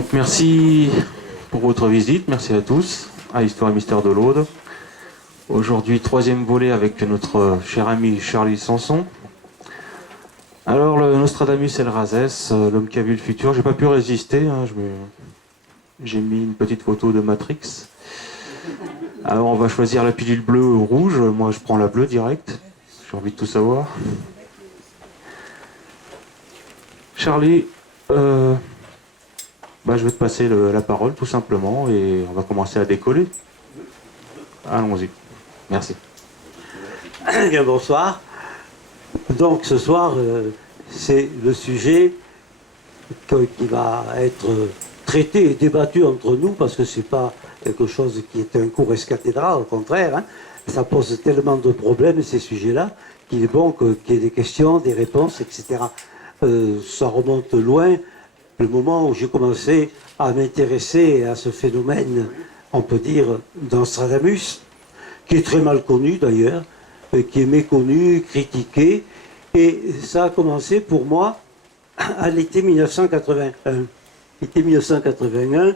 Donc merci pour votre visite, merci à tous à Histoire et Mystère de l'Aude. Aujourd'hui, troisième volet avec notre cher ami Charlie Sanson. Alors, le Nostradamus et le Razès, l'homme qui a vu le futur, j'ai pas pu résister, hein, j'ai mis une petite photo de Matrix. Alors, on va choisir la pilule bleue ou rouge, moi je prends la bleue direct, j'ai envie de tout savoir. Charlie, je vais te passer la parole tout simplement et on va commencer à décoller. Allons-y. Merci. Bien, bonsoir. Donc ce soir, c'est le sujet qui va être traité et débattu entre nous parce que c'est pas quelque chose qui est un cours ex-cathédra, au contraire. Hein. Ça pose tellement de problèmes, ces sujets-là, qu'il est bon qu'il y ait des questions, des réponses, etc. Ça remonte loin, le moment où j'ai commencé à m'intéresser à ce phénomène, on peut dire, d'Nostradamus, qui est très mal connu d'ailleurs, qui est méconnu, critiqué, et ça a commencé pour moi à l'été 1981. L'été 1981,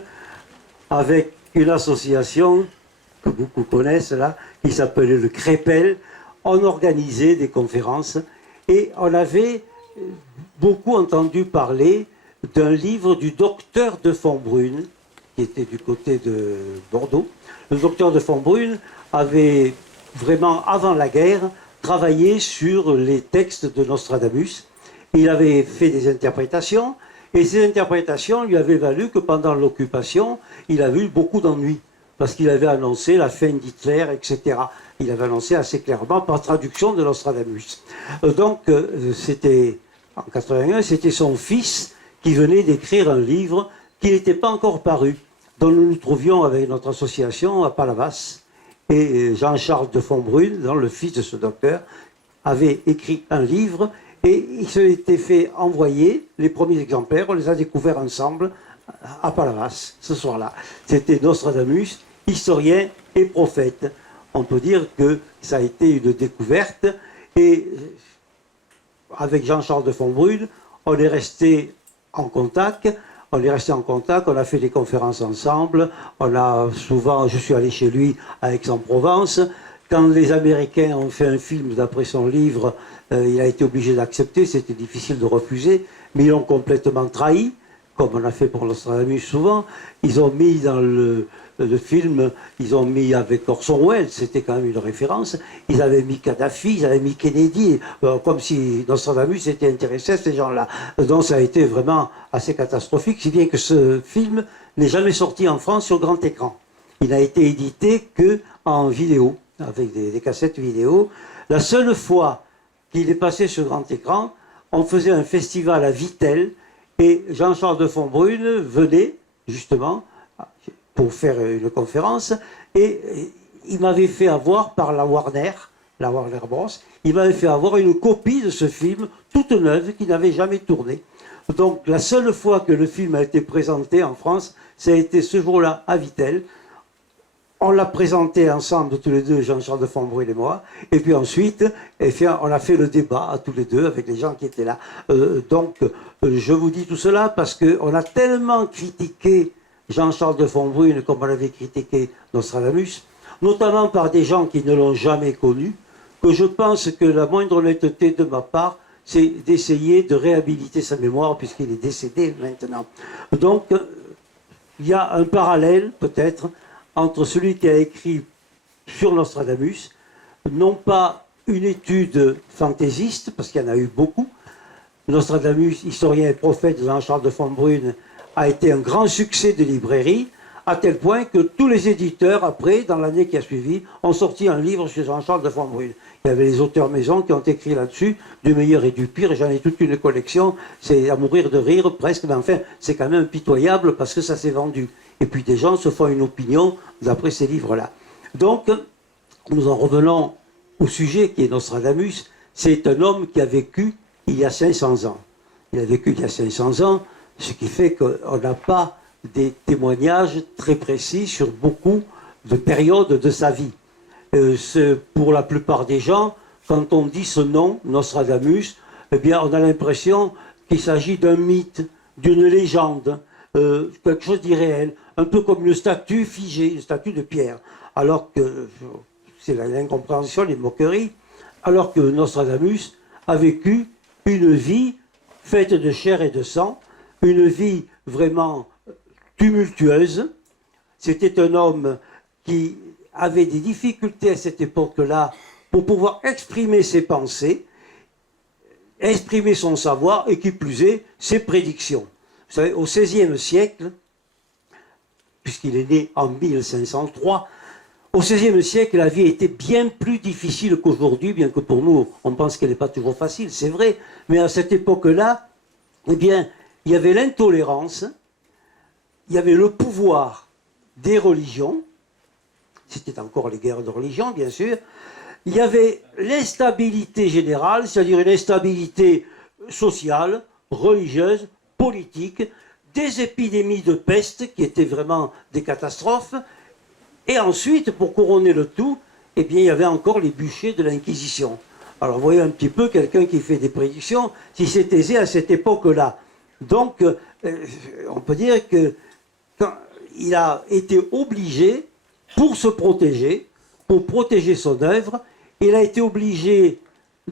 avec une association que beaucoup connaissent là, qui s'appelait le Crépel. On organisait des conférences et on avait beaucoup entendu parler d'un livre du docteur de Fontbrune, qui était du côté de Bordeaux. Le docteur de Fontbrune avait vraiment, avant la guerre, travaillé sur les textes de Nostradamus. Il avait fait des interprétations, et ces interprétations lui avaient valu que pendant l'occupation, il avait eu beaucoup d'ennuis, parce qu'il avait annoncé la fin d'Hitler, etc. Il avait annoncé assez clairement par traduction de Nostradamus. Donc, c'était en 81, c'était son fils qui venait d'écrire un livre qui n'était pas encore paru, dont nous nous trouvions avec notre association à Palavas. Et Jean-Charles de Fontbrune, le fils de ce docteur, avait écrit un livre et il se l'était fait envoyer les premiers exemplaires. On les a découverts ensemble à Palavas ce soir-là. C'était Nostradamus, historien et prophète. On peut dire que ça a été une découverte et avec Jean-Charles de Fontbrune, on est resté en contact. On est resté en contact, on a fait des conférences ensemble, je suis allé chez lui à Aix-en-Provence. Quand les Américains ont fait un film d'après son livre, il a été obligé d'accepter, c'était difficile de refuser, mais ils l'ont complètement trahi, comme on a fait pour Nostradamus souvent. Ils ont mis dans le film, ils ont mis avec Orson Welles, c'était quand même une référence, ils avaient mis Kadhafi, ils avaient mis Kennedy, comme si Nostradamus était intéressé à ces gens-là. Donc ça a été vraiment assez catastrophique, si bien que ce film n'est jamais sorti en France sur grand écran. Il n'a été édité qu'en vidéo, avec des cassettes vidéo. La seule fois qu'il est passé sur grand écran, on faisait un festival à Vittel, et Jean-Charles de Fontbrune venait, justement, pour faire une conférence, et il m'avait fait avoir par la Warner Bros., il m'avait fait avoir une copie de ce film, toute neuve, qui n'avait jamais tourné. Donc la seule fois que le film a été présenté en France, ça a été ce jour-là à Vittel. On l'a présenté ensemble, tous les deux, Jean-Charles de Fontbrune et moi, et puis ensuite, on a fait le débat à tous les deux avec les gens qui étaient là. Donc je vous dis tout cela parce qu'on a tellement critiqué Jean-Charles de Fontbrune, comme on avait critiqué Nostradamus, notamment par des gens qui ne l'ont jamais connu, que je pense que la moindre honnêteté de ma part, c'est d'essayer de réhabiliter sa mémoire, puisqu'il est décédé maintenant. Donc, il y a un parallèle, peut-être, entre celui qui a écrit sur Nostradamus, non pas une étude fantaisiste, parce qu'il y en a eu beaucoup. Nostradamus, historien et prophète de Jean-Charles de Fontbrune, a été un grand succès de librairie, à tel point que tous les éditeurs, après, dans l'année qui a suivi, ont sorti un livre sur Jean-Charles de Fontbrune. Il y avait les auteurs maison qui ont écrit là-dessus, du meilleur et du pire, j'en ai toute une collection, c'est à mourir de rire presque, mais enfin, c'est quand même impitoyable parce que ça s'est vendu. Et puis des gens se font une opinion d'après ces livres-là. Donc, nous en revenons au sujet qui est Nostradamus. C'est un homme qui a vécu il y a 500 ans. Il a vécu il y a 500 ans, ce qui fait qu'on n'a pas des témoignages très précis sur beaucoup de périodes de sa vie. Pour la plupart des gens, quand on dit ce nom, Nostradamus, eh bien, on a l'impression qu'il s'agit d'un mythe, d'une légende. quelque chose d'irréel, un peu comme une statue figée, une statue de pierre, alors que, c'est l'incompréhension, les moqueries, alors que Nostradamus a vécu une vie faite de chair et de sang, une vie vraiment tumultueuse. C'était un homme qui avait des difficultés à cette époque-là pour pouvoir exprimer ses pensées, exprimer son savoir et qui plus est, ses prédictions. Vous savez, au XVIe siècle, puisqu'il est né en 1503, au XVIe siècle, la vie était bien plus difficile qu'aujourd'hui, bien que pour nous, on pense qu'elle n'est pas toujours facile, c'est vrai, mais à cette époque-là, eh bien, il y avait l'intolérance, il y avait le pouvoir des religions, c'était encore les guerres de religion, bien sûr, il y avait l'instabilité générale, c'est-à-dire une instabilité sociale, religieuse, politique, des épidémies de peste qui étaient vraiment des catastrophes. Et ensuite, pour couronner le tout, eh bien, il y avait encore les bûchers de l'Inquisition. Alors, vous voyez un petit peu quelqu'un qui fait des prédictions, si c'est aisé à cette époque-là. Donc, on peut dire que quand il a été obligé, pour se protéger, pour protéger son œuvre, il a été obligé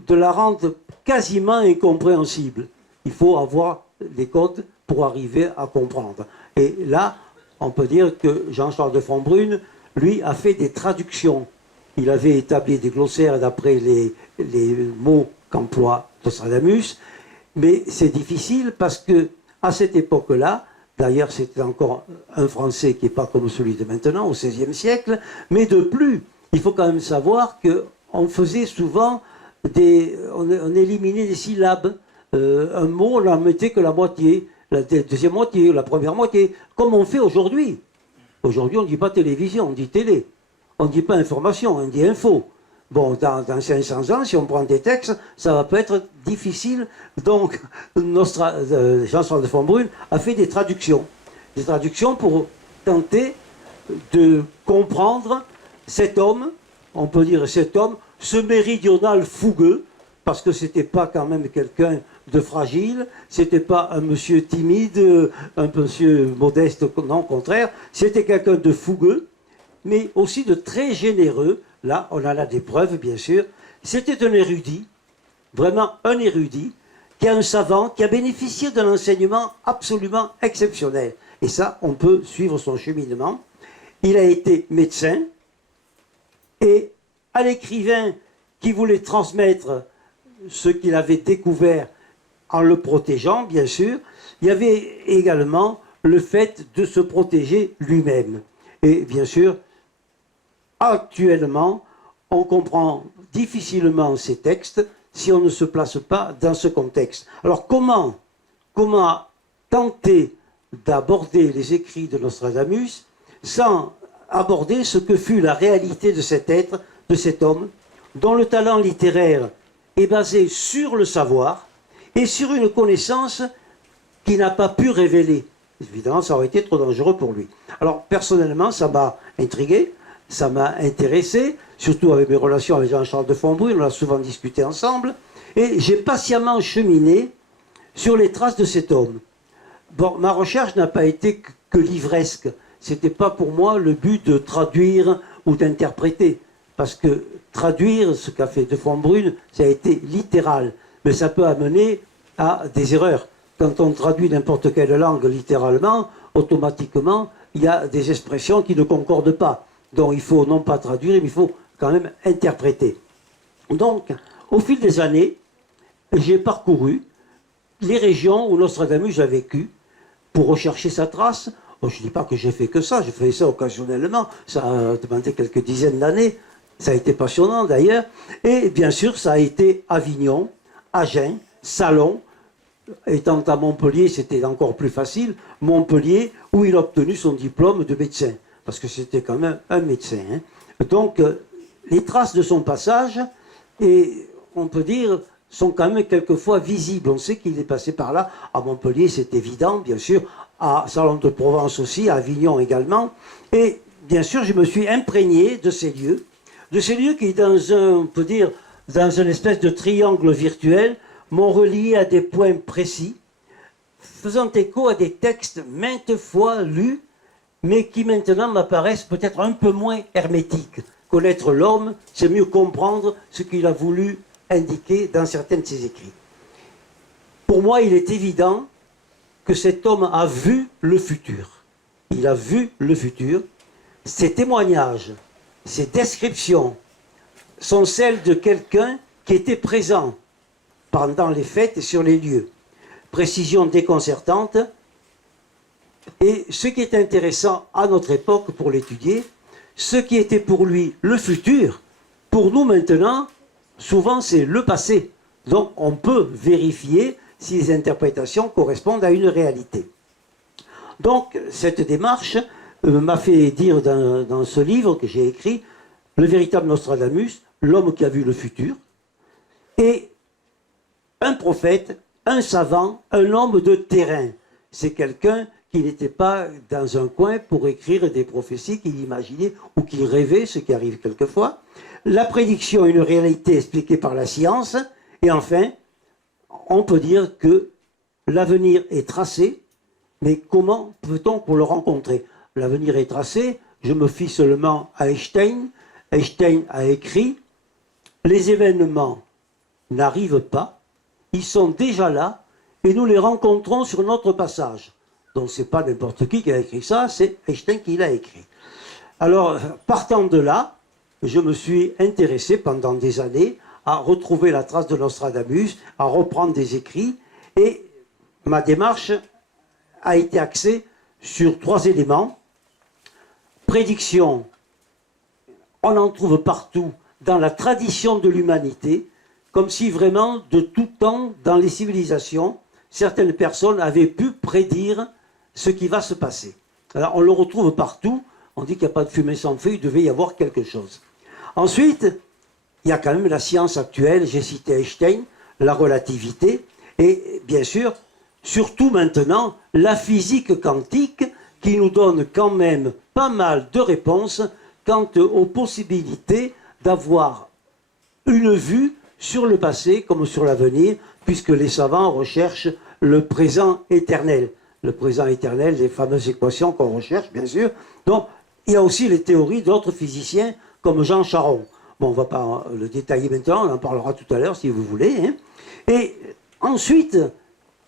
de la rendre quasiment incompréhensible. Il faut avoir des codes pour arriver à comprendre. Et là, on peut dire que Jean-Charles de Fontbrune, lui, a fait des traductions. Il avait établi des glossaires d'après les mots qu'emploie Nostradamus, mais c'est difficile parce que à cette époque-là, d'ailleurs c'était encore un français qui n'est pas comme celui de maintenant, au XVIe siècle, mais de plus, il faut quand même savoir qu'on faisait souvent on éliminait des syllabes. Un mot, on n'en mettait que la moitié, la deuxième moitié, la première moitié, comme on fait aujourd'hui. Aujourd'hui, on ne dit pas télévision, on dit télé. On ne dit pas information, on dit info. Bon, dans 500 ans, si on prend des textes, ça va peut être difficile. Donc, Jean-Charles de Fontbrune a fait des traductions. Des traductions pour tenter de comprendre cet homme, on peut dire cet homme, ce méridional fougueux, parce que c'était pas quand même quelqu'un de fragile, c'était pas un monsieur timide, un monsieur modeste, non, au contraire, c'était quelqu'un de fougueux, mais aussi de très généreux. Là, on a là des preuves, bien sûr. C'était un érudit, vraiment un érudit, qui est un savant, qui a bénéficié d'un enseignement absolument exceptionnel. Et ça, on peut suivre son cheminement. Il a été médecin, et à l'écrivain qui voulait transmettre ce qu'il avait découvert en le protégeant, bien sûr, il y avait également le fait de se protéger lui-même. Et bien sûr, actuellement, on comprend difficilement ces textes si on ne se place pas dans ce contexte. Alors comment tenter d'aborder les écrits de Nostradamus sans aborder ce que fut la réalité de cet être, de cet homme, dont le talent littéraire est basé sur le savoir et sur une connaissance qu'il n'a pas pu révéler. Évidemment, ça aurait été trop dangereux pour lui. Alors, personnellement, ça m'a intrigué, ça m'a intéressé, surtout avec mes relations avec Jean-Charles de Fontbrune, on a souvent discuté ensemble, et j'ai patiemment cheminé sur les traces de cet homme. Bon, ma recherche n'a pas été que livresque. C'était pas pour moi le but de traduire ou d'interpréter. Parce que traduire ce qu'a fait de Fontbrune, ça a été littéral. Mais ça peut amener à des erreurs. Quand on traduit n'importe quelle langue littéralement, automatiquement, il y a des expressions qui ne concordent pas. Donc il faut non pas traduire, mais il faut quand même interpréter. Donc, au fil des années, j'ai parcouru les régions où Nostradamus a vécu pour rechercher sa trace. Bon, je ne dis pas que j'ai fait que ça, j'ai fait ça occasionnellement. Ça a demandé quelques dizaines d'années. Ça a été passionnant d'ailleurs. Et bien sûr, ça a été Avignon, Agen, Salon. Étant à Montpellier, c'était encore plus facile. Montpellier, où il a obtenu son diplôme de médecin. Parce que c'était quand même un médecin. Hein. Donc, les traces de son passage, et on peut dire, sont quand même quelquefois visibles. On sait qu'il est passé par là. À Montpellier, c'est évident, bien sûr. À Salon de Provence aussi, à Avignon également. Et bien sûr, je me suis imprégné de ces lieux qui, on peut dire, dans une espèce de triangle virtuel, m'ont relié à des points précis, faisant écho à des textes maintes fois lus, mais qui maintenant m'apparaissent peut-être un peu moins hermétiques. Connaître l'homme, c'est mieux comprendre ce qu'il a voulu indiquer dans certains de ses écrits. Pour moi, il est évident que cet homme a vu le futur. Il a vu le futur. Ses témoignages, ses descriptions sont celles de quelqu'un qui était présent pendant les fêtes et sur les lieux. Précision déconcertante. Et ce qui est intéressant à notre époque pour l'étudier, ce qui était pour lui le futur, pour nous maintenant, souvent c'est le passé. Donc on peut vérifier si les interprétations correspondent à une réalité. Donc cette démarche m'a fait dire dans ce livre que j'ai écrit, le véritable Nostradamus, l'homme qui a vu le futur, et un prophète, un savant, un homme de terrain. C'est quelqu'un qui n'était pas dans un coin pour écrire des prophéties qu'il imaginait ou qu'il rêvait, ce qui arrive quelquefois. La prédiction est une réalité expliquée par la science. Et enfin, on peut dire que l'avenir est tracé, mais comment peut-on pour le rencontrer? L'avenir est tracé, je me fie seulement à Einstein. Einstein a écrit « Les événements n'arrivent pas, ils sont déjà là, et nous les rencontrons sur notre passage. » Donc ce n'est pas n'importe qui a écrit ça, c'est Einstein qui l'a écrit. Alors, partant de là, je me suis intéressé pendant des années à retrouver la trace de Nostradamus, à reprendre des écrits, et ma démarche a été axée sur 3 éléments. Prédiction, on en trouve partout dans la tradition de l'humanité, comme si vraiment, de tout temps, dans les civilisations, certaines personnes avaient pu prédire ce qui va se passer. Alors, on le retrouve partout. On dit qu'il n'y a pas de fumée sans feu, il devait y avoir quelque chose. Ensuite, il y a quand même la science actuelle. J'ai cité Einstein, la relativité, et bien sûr, surtout maintenant, la physique quantique, qui nous donne quand même pas mal de réponses quant aux possibilités d'avoir une vue sur le passé comme sur l'avenir, puisque les savants recherchent le présent éternel. Le présent éternel, les fameuses équations qu'on recherche, bien sûr. Donc, il y a aussi les théories d'autres physiciens, comme Jean Charron. Bon, on ne va pas le détailler maintenant, on en parlera tout à l'heure, si vous voulez. Hein. Et ensuite,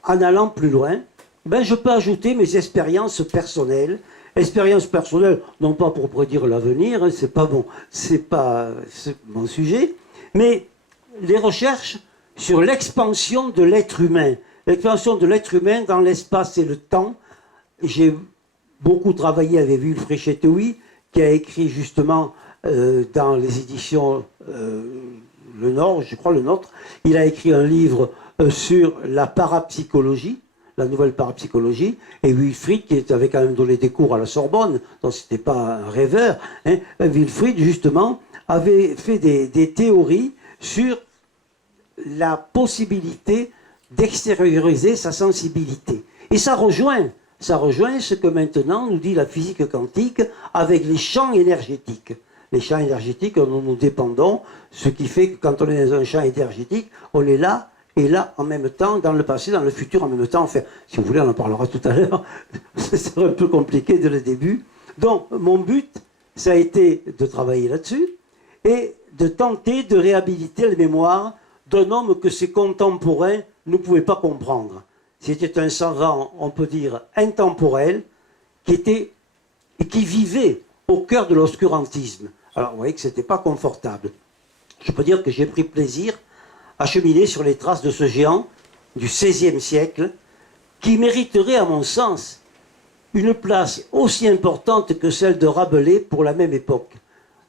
en allant plus loin, ben, je peux ajouter mes expériences personnelles. Expériences personnelles, non pas pour prédire l'avenir, hein, c'est pas bon, c'est mon sujet, mais les recherches sur l'expansion de l'être humain. L'expansion de l'être humain dans l'espace et le temps. J'ai beaucoup travaillé avec Wilfried Chetouy, qui a écrit justement dans les éditions Le Nord, je crois le Nôtre, il a écrit un livre sur la parapsychologie, la nouvelle parapsychologie, et Wilfried, qui avait quand même donné des cours à la Sorbonne, donc c'était pas un rêveur, hein, Wilfried, justement, avait fait des théories sur la possibilité d'extérioriser sa sensibilité. Et ça rejoint ce que maintenant nous dit la physique quantique avec les champs énergétiques. Les champs énergétiques dont nous dépendons, ce qui fait que quand on est dans un champ énergétique, on est là et là en même temps, dans le passé, dans le futur en même temps. Enfin, si vous voulez, on en parlera tout à l'heure. C'est un peu compliqué dès le début. Donc, mon but, ça a été de travailler là-dessus et de tenter de réhabiliter la mémoire d'un homme que ses contemporains ne pouvaient pas comprendre. C'était un savant, on peut dire, intemporel, qui vivait au cœur de l'obscurantisme. Alors, vous voyez que ce n'était pas confortable. Je peux dire que j'ai pris plaisir à cheminer sur les traces de ce géant du XVIe siècle, qui mériterait, à mon sens, une place aussi importante que celle de Rabelais pour la même époque.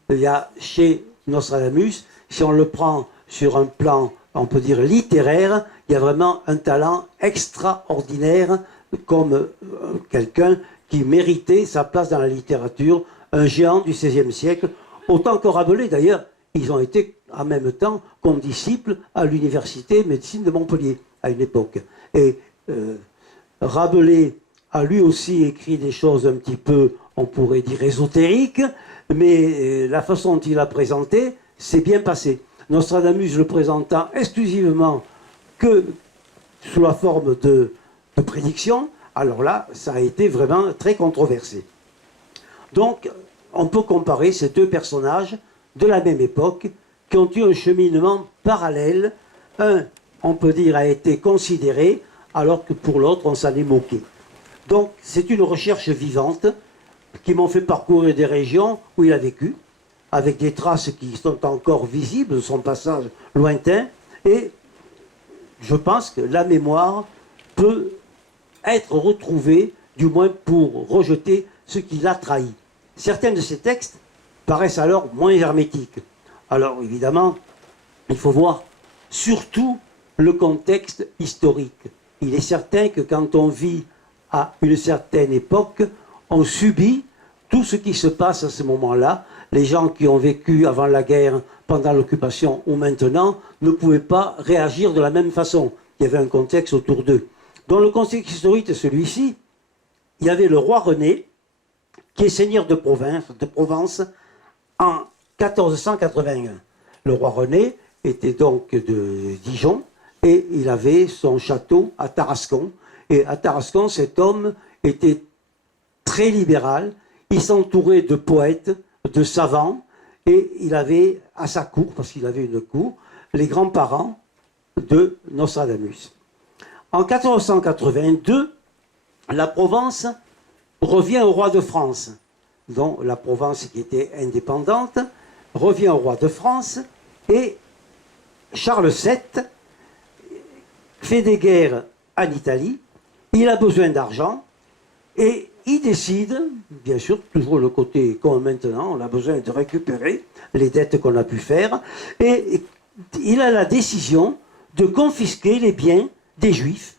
Il y a chez Nostradamus, si on le prend sur un plan, on peut dire littéraire, il y a vraiment un talent extraordinaire comme quelqu'un qui méritait sa place dans la littérature, un géant du XVIe siècle, autant que Rabelais d'ailleurs. Ils ont été en même temps condisciples à l'université de médecine de Montpellier à une époque. Et Rabelais a lui aussi écrit des choses un petit peu, on pourrait dire, ésotériques, mais la façon dont il a présenté, c'est bien passé. Nostradamus le présentant exclusivement que sous la forme de de prédiction, alors là, ça a été vraiment très controversé. Donc, on peut comparer ces deux personnages de la même époque qui ont eu un cheminement parallèle. Un, on peut dire, a été considéré, alors que pour l'autre, on s'en est moqué. Donc, c'est une recherche vivante qui m'ont fait parcourir des régions où il a vécu, avec des traces qui sont encore visibles de son passage lointain, et je pense que la mémoire peut être retrouvée, du moins pour rejeter ce qui l'a trahi. Certains de ces textes paraissent alors moins hermétiques. Alors évidemment, il faut voir surtout le contexte historique. Il est certain que quand on vit à une certaine époque, on subit tout ce qui se passe à ce moment-là. Les gens qui ont vécu avant la guerre, pendant l'occupation ou maintenant, ne pouvaient pas réagir de la même façon. Il y avait un contexte autour d'eux. Dans le contexte historique de celui-ci, il y avait le roi René, qui est seigneur de Provence en 1481. Le roi René était donc de Dijon et il avait son château à Tarascon. Et à Tarascon, cet homme était très libéral. Il s'entourait de poètes, de savants, et il avait à sa cour, parce qu'il avait une cour, les grands-parents de Nostradamus. En 1482, la Provence revient au roi de France, dont la Provence qui était indépendante, revient au roi de France, et Charles VII fait des guerres en Italie, il a besoin d'argent, et il décide, bien sûr, toujours le côté comme maintenant, on a besoin de récupérer les dettes qu'on a pu faire, et il a la décision de confisquer les biens des Juifs,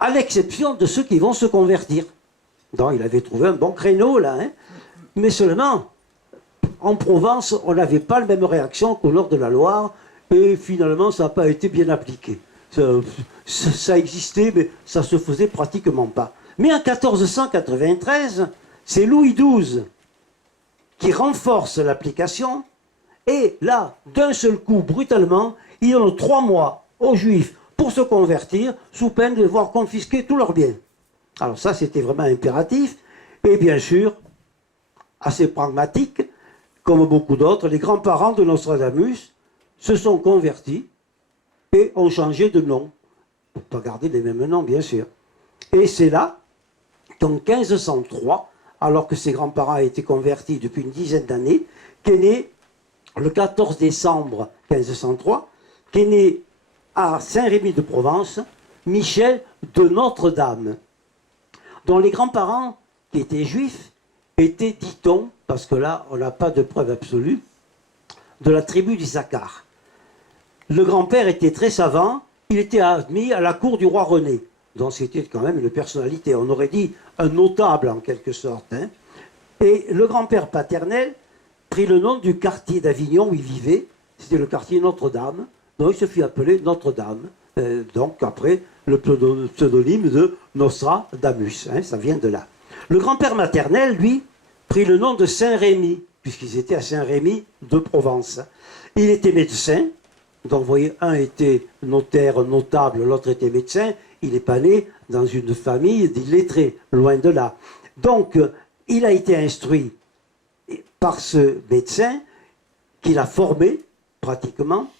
à l'exception de ceux qui vont se convertir. Donc il avait trouvé un bon créneau là, hein. Mais seulement, en Provence, on n'avait pas la même réaction qu'au nord de la Loire, et finalement ça n'a pas été bien appliqué. Ça existait, mais ça ne se faisait pratiquement pas. Mais en 1493, c'est Louis XII qui renforce l'application, et là, d'un seul coup, brutalement, il donne 3 mois aux Juifs pour se convertir, sous peine de voir confisquer tous leurs biens. Alors ça, c'était vraiment impératif, et bien sûr, assez pragmatique, comme beaucoup d'autres, les grands-parents de Nostradamus se sont convertis et ont changé de nom, pour ne pas garder les mêmes noms, bien sûr. Et c'est là qu'en 1503, alors que ses grands-parents étaient convertis depuis une dizaine d'années, qu'est né, le 14 décembre 1503, qu'est né à Saint-Rémy de Provence, Michel de Notre-Dame, dont les grands-parents, qui étaient juifs, étaient, dit-on, parce que là, on n'a pas de preuve absolue, de la tribu d'Issachar. Le grand-père était très savant, il était admis à la cour du roi René, donc c'était quand même une personnalité, on aurait dit un notable en quelque sorte. Hein. Et le grand-père paternel prit le nom du quartier d'Avignon où il vivait, c'était le quartier Notre-Dame, donc il se fit appeler Notre-Dame, donc après le pseudonyme de Nostradamus, hein, ça vient de là. Le grand-père maternel, lui, prit le nom de Saint-Rémy, puisqu'ils étaient à Saint-Rémy de Provence. Il était médecin, donc vous voyez, un était notaire notable, l'autre était médecin, il n'est pas né dans une famille d'illettrés, loin de là. Donc, il a été instruit par ce médecin qui l'a formé, pratiquement.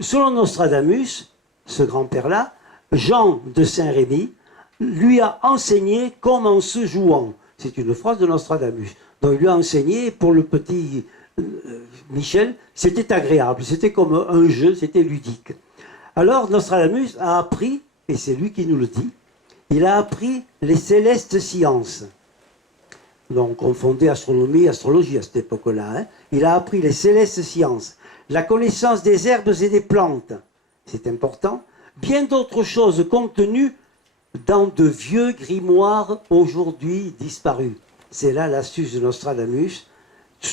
Selon Nostradamus, ce grand-père-là, Jean de Saint-Rémy, lui a enseigné comme en se jouant. C'est une phrase de Nostradamus. Donc il lui a enseigné, pour le petit Michel, c'était agréable, c'était comme un jeu, c'était ludique. Alors Nostradamus a appris, et c'est lui qui nous le dit, il a appris les célestes sciences. Donc on fondait astronomie, astrologie à cette époque-là. Hein. Il a appris les célestes sciences, la connaissance des herbes et des plantes, c'est important, bien d'autres choses contenues dans de vieux grimoires aujourd'hui disparus. C'est là l'astuce de Nostradamus.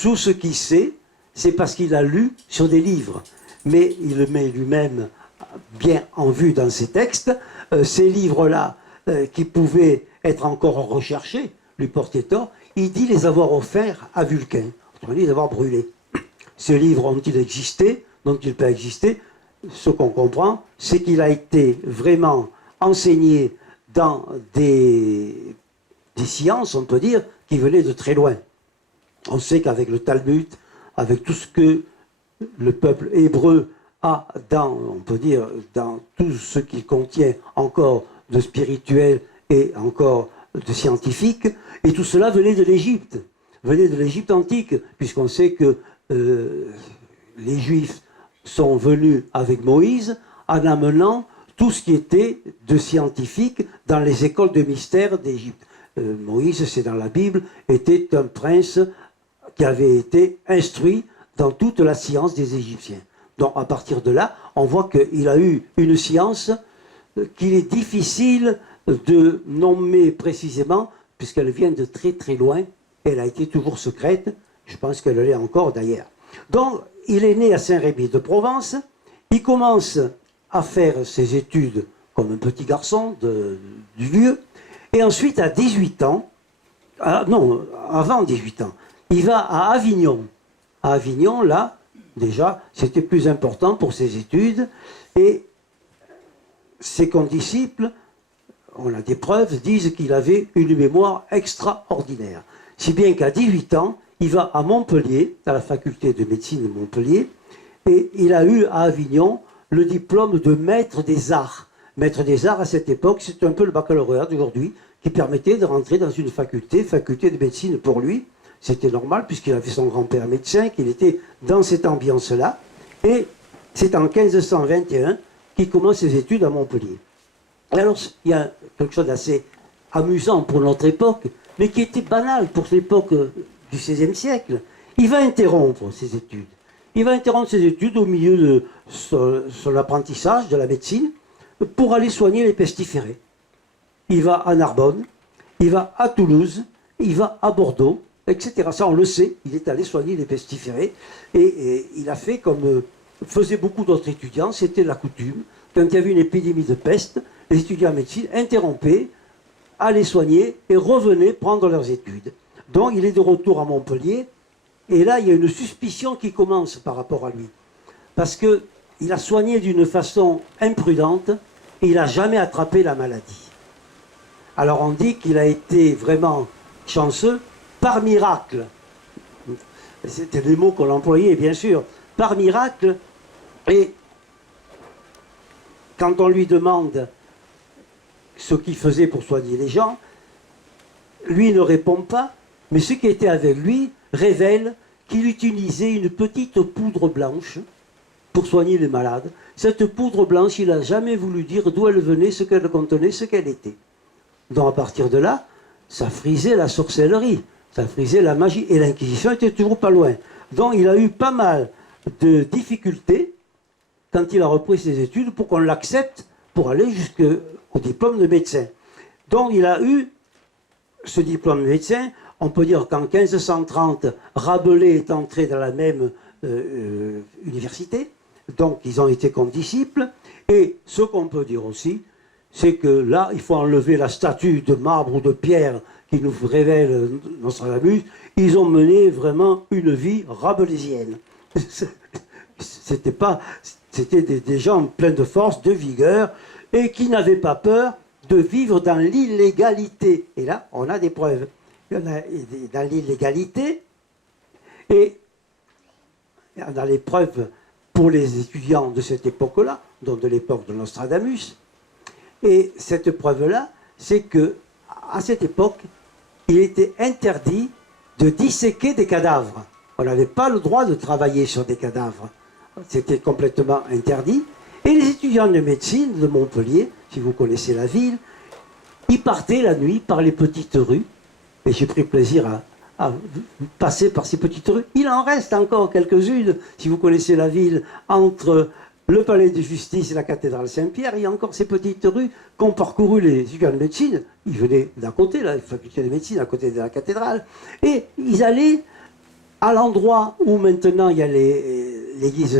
Tout ce qu'il sait, c'est parce qu'il a lu sur des livres. Mais il le met lui-même bien en vue dans ses textes. Ces livres-là, qui pouvaient être encore recherchés, lui portaient tort, il dit les avoir offerts à Vulcain. Autrement dit, les avoir brûlés. Ces livres ont-ils existé? N'ont-ils pas existé? Ce qu'on comprend, c'est qu'il a été vraiment enseigné dans des sciences, on peut dire, qui venaient de très loin. On sait qu'avec le Talmud, avec tout ce que le peuple hébreu a dans, on peut dire, dans tout ce qu'il contient encore de spirituel et encore de scientifique, et tout cela venait de l'Égypte antique, puisqu'on sait que les Juifs sont venus avec Moïse en amenant tout ce qui était de scientifique dans les écoles de mystère d'Égypte. Moïse, c'est dans la Bible, était un prince qui avait été instruit dans toute la science des Égyptiens. Donc à partir de là, on voit qu'il a eu une science qu'il est difficile de nommer précisément, puisqu'elle vient de très très loin, elle a été toujours secrète, je pense qu'elle l'est encore d'ailleurs. Donc il est né à Saint-Rémy de Provence, il commence à faire ses études comme un petit garçon du lieu, et ensuite à 18 ans, non, avant 18 ans, il va à Avignon. À Avignon, là, déjà, c'était plus important pour ses études, et ses condisciples, on a des preuves, disent qu'il avait une mémoire extraordinaire. Si bien qu'à 18 ans, il va à Montpellier, à la faculté de médecine de Montpellier, et il a eu à Avignon le diplôme de maître des arts. Maître des arts, à cette époque, c'est un peu le baccalauréat d'aujourd'hui, qui permettait de rentrer dans une faculté de médecine pour lui. C'était normal, puisqu'il avait son grand-père médecin, qu'il était dans cette ambiance-là. Et c'est en 1521 qu'il commence ses études à Montpellier. Et alors, il y a quelque chose d'assez amusant pour notre époque, mais qui était banal pour l'époque du XVIe siècle. Il va interrompre ses études. Il va interrompre ses études au milieu de son apprentissage de la médecine pour aller soigner les pestiférés. Il va à Narbonne, il va à Toulouse, il va à Bordeaux, etc. Ça, on le sait, il est allé soigner les pestiférés. Et il a fait comme faisaient beaucoup d'autres étudiants, c'était la coutume. Quand il y avait une épidémie de peste, les étudiants en médecine interrompaient, allaient soigner et revenaient prendre leurs études. Donc, il est de retour à Montpellier. Et là, il y a une suspicion qui commence par rapport à lui. Parce qu'il a soigné d'une façon imprudente et il n'a jamais attrapé la maladie. Alors on dit qu'il a été vraiment chanceux par miracle. C'était les mots qu'on employait, bien sûr. Par miracle. Et quand on lui demande ce qu'il faisait pour soigner les gens, lui ne répond pas, mais ceux qui étaient avec lui révèlent qu'il utilisait une petite poudre blanche pour soigner les malades. Cette poudre blanche, il n'a jamais voulu dire d'où elle venait, ce qu'elle contenait, ce qu'elle était. Donc à partir de là, ça frisait la sorcellerie, ça frisait la magie, et l'Inquisition était toujours pas loin. Donc il a eu pas mal de difficultés quand il a repris ses études pour qu'on l'accepte pour aller jusqu'au diplôme de médecin. Donc il a eu ce diplôme de médecin. On peut dire qu'en 1530, Rabelais est entré dans la même université, donc ils ont été condisciples. Et ce qu'on peut dire aussi, c'est que là, il faut enlever la statue de marbre ou de pierre qui nous révèle Nostradamus. Ils ont mené vraiment une vie rabelaisienne. C'était des gens pleins de force, de vigueur, et qui n'avaient pas peur de vivre dans l'illégalité. Et là, on a des preuves. Il y en a dans l'illégalité, et on a les preuves pour les étudiants de cette époque-là, donc de l'époque de Nostradamus. Et cette preuve-là, c'est que à cette époque, il était interdit de disséquer des cadavres. On n'avait pas le droit de travailler sur des cadavres. C'était complètement interdit. Et les étudiants de médecine de Montpellier, si vous connaissez la ville, ils partaient la nuit par les petites rues. Et j'ai pris plaisir à passer par ces petites rues. Il en reste encore quelques-unes, si vous connaissez la ville, entre le palais de justice et la cathédrale Saint-Pierre. Il y a encore ces petites rues qu'ont parcouru les étudiants de médecine. Ils venaient d'à côté, la faculté de médecine, à côté de la cathédrale. Et ils allaient à l'endroit où maintenant il y a l'église,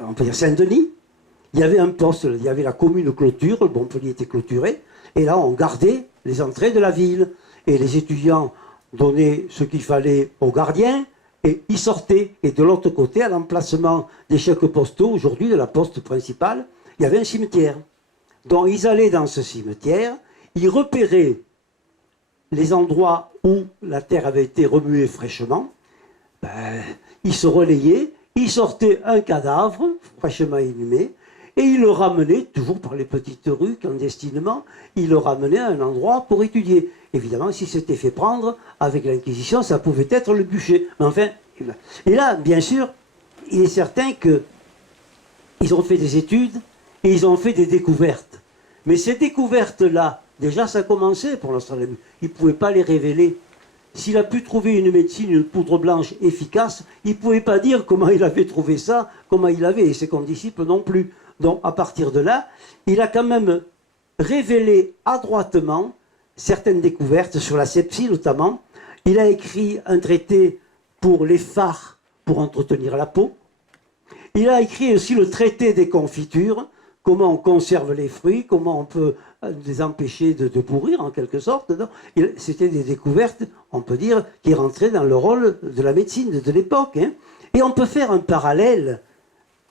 on peut dire Saint-Denis. Il y avait un poste, il y avait la commune clôture, Montpellier était clôturé. Et là, on gardait les entrées de la ville. Et les étudiants donnaient ce qu'il fallait aux gardiens, et ils sortaient. Et de l'autre côté, à l'emplacement des chèques postaux, aujourd'hui de la poste principale, il y avait un cimetière. Donc ils allaient dans ce cimetière, ils repéraient les endroits où la terre avait été remuée fraîchement, ils se relayaient, ils sortaient un cadavre fraîchement inhumé, et ils le ramenaient, toujours par les petites rues, clandestinement, ils le ramenaient à un endroit pour étudier. Évidemment, si c'était fait prendre, avec l'Inquisition, ça pouvait être le bûcher. Mais enfin, et là, bien sûr, il est certain qu'ils ont fait des études et ils ont fait des découvertes. Mais ces découvertes-là, déjà ça commençait pour Nostradamus. Il ne pouvait pas les révéler. S'il a pu trouver une médecine, une poudre blanche efficace, il ne pouvait pas dire comment il avait trouvé ça, comment il avait, et ses condisciples non plus. Donc à partir de là, il a quand même révélé adroitement certaines découvertes sur la sepsie notamment. Il a écrit un traité pour les fards pour entretenir la peau. Il a écrit aussi le traité des confitures, comment on conserve les fruits, comment on peut les empêcher de pourrir en quelque sorte. C'était des découvertes, on peut dire, qui rentraient dans le rôle de la médecine de l'époque. Hein. Et on peut faire un parallèle.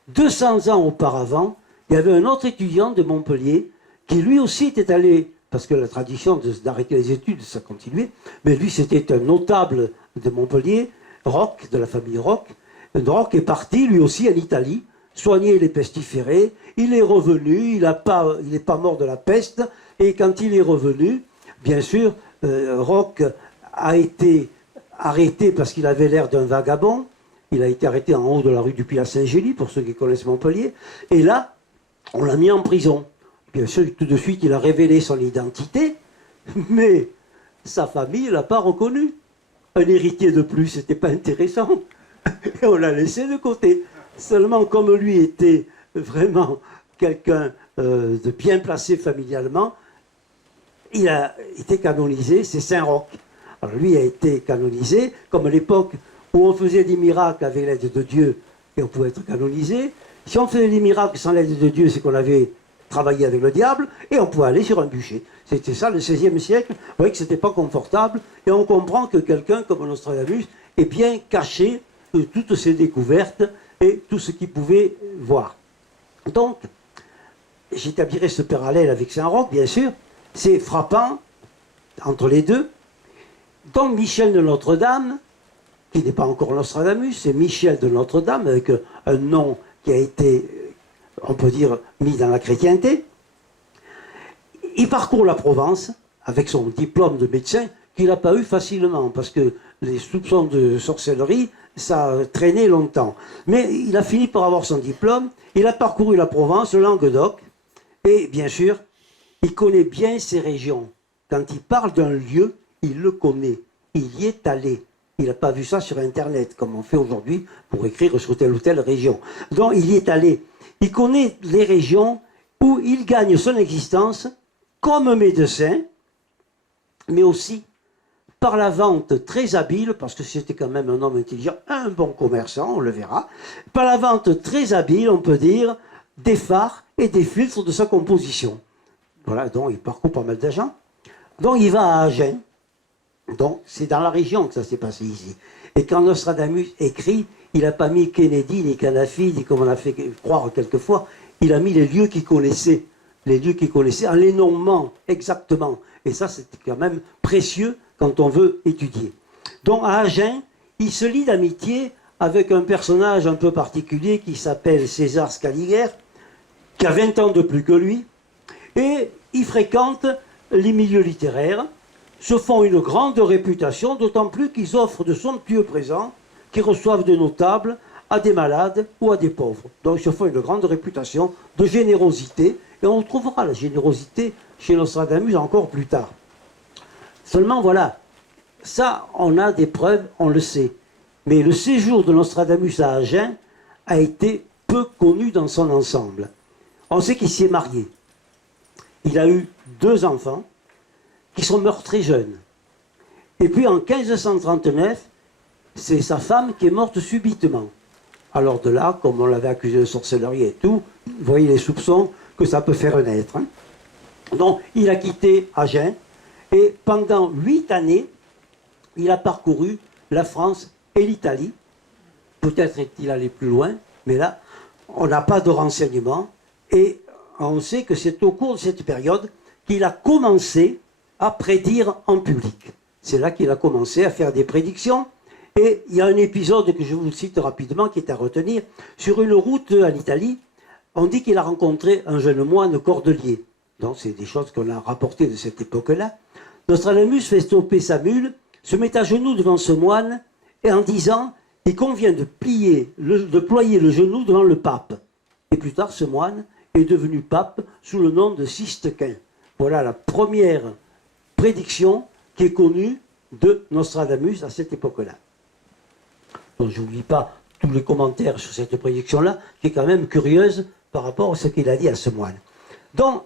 200 ans auparavant, il y avait un autre étudiant de Montpellier qui lui aussi était allé, parce que la tradition d'arrêter les études, ça continuait, mais lui c'était un notable de Montpellier, Roch, de la famille Roch. Roch est parti lui aussi en Italie, soigner les pestiférés, il est revenu, il n'est pas mort de la peste, et quand il est revenu, bien sûr, Roch a été arrêté parce qu'il avait l'air d'un vagabond. Il a été arrêté en haut de la rue du Pilat-Saint-Gély, pour ceux qui connaissent Montpellier. Et là, on l'a mis en prison. Bien sûr, tout de suite, il a révélé son identité, mais sa famille ne l'a pas reconnu. Un héritier de plus, c'était pas intéressant. Et on l'a laissé de côté. Seulement, comme lui était vraiment quelqu'un de bien placé familialement, il a été canonisé, c'est Saint Roch. Alors lui a été canonisé, comme à l'époque où on faisait des miracles avec l'aide de Dieu et on pouvait être canonisé. Si on faisait des miracles sans l'aide de Dieu, c'est qu'on avait travaillé avec le diable et on pouvait aller sur un bûcher. C'était ça le XVIe siècle. Vous voyez que ce n'était pas confortable et on comprend que quelqu'un comme Nostradamus est bien caché de toutes ses découvertes et tout ce qu'il pouvait voir. Donc, j'établirai ce parallèle avec Saint Roch, bien sûr. C'est frappant entre les deux. Donc Michel de Notre-Dame, qui n'est pas encore Nostradamus, c'est Michel de Notre-Dame, avec un nom qui a été, on peut dire, mis dans la chrétienté. Il parcourt la Provence avec son diplôme de médecin qu'il n'a pas eu facilement, parce que les soupçons de sorcellerie, ça traînait longtemps. Mais il a fini par avoir son diplôme, il a parcouru la Provence, le Languedoc, et bien sûr, il connaît bien ces régions. Quand il parle d'un lieu, il le connaît, il y est allé. Il n'a pas vu ça sur Internet, comme on fait aujourd'hui pour écrire sur telle ou telle région. Donc il y est allé. Il connaît les régions où il gagne son existence comme médecin, mais aussi par la vente très habile, parce que c'était quand même un homme intelligent, un bon commerçant, on le verra, par la vente très habile, on peut dire, des phares et des filtres de sa composition. Voilà, donc il parcourt pas mal d'agents. Donc il va à Agen. Donc c'est dans la région que ça s'est passé ici. Et quand Nostradamus écrit, il n'a pas mis Kennedy, ni Kadhafi, ni comme on a fait croire quelquefois, il a mis les lieux qu'il connaissait, en les nommant exactement. Et ça, c'est quand même précieux quand on veut étudier. Donc à Agen, il se lie d'amitié avec un personnage un peu particulier qui s'appelle César Scaliger, qui a 20 ans de plus que lui, et il fréquente les milieux littéraires, se font une grande réputation, d'autant plus qu'ils offrent de somptueux présents, qu'ils reçoivent de notables, à des malades ou à des pauvres. Donc ils se font une grande réputation de générosité, et on retrouvera la générosité chez Nostradamus encore plus tard. Seulement voilà, ça on a des preuves, on le sait. Mais le séjour de Nostradamus à Agen a été peu connu dans son ensemble. On sait qu'il s'y est marié. Il a eu 2 enfants qui sont morts très jeunes. Et puis en 1539, c'est sa femme qui est morte subitement. Alors de là, comme on l'avait accusé de sorcellerie et tout, vous voyez les soupçons que ça peut faire naître. Hein. Donc il a quitté Agen et pendant 8 années, il a parcouru la France et l'Italie. Peut-être est-il allé plus loin, mais là, on n'a pas de renseignements. Et on sait que c'est au cours de cette période qu'il a commencé à prédire en public. C'est là qu'il a commencé à faire des prédictions. Et il y a un épisode que je vous cite rapidement qui est à retenir. Sur une route en Italie, on dit qu'il a rencontré un jeune moine cordelier. Donc c'est des choses qu'on a rapportées de cette époque-là. Nostradamus fait stopper sa mule, se met à genoux devant ce moine et en disant « Il convient de ployer le genou devant le pape ». Et plus tard, ce moine est devenu pape sous le nom de Sistequin. Voilà la première prédiction qui est connue de Nostradamus à cette époque-là. Donc je n'oublie pas tous les commentaires sur cette prédiction-là, qui est quand même curieuse par rapport à ce qu'il a dit à ce moine. Donc,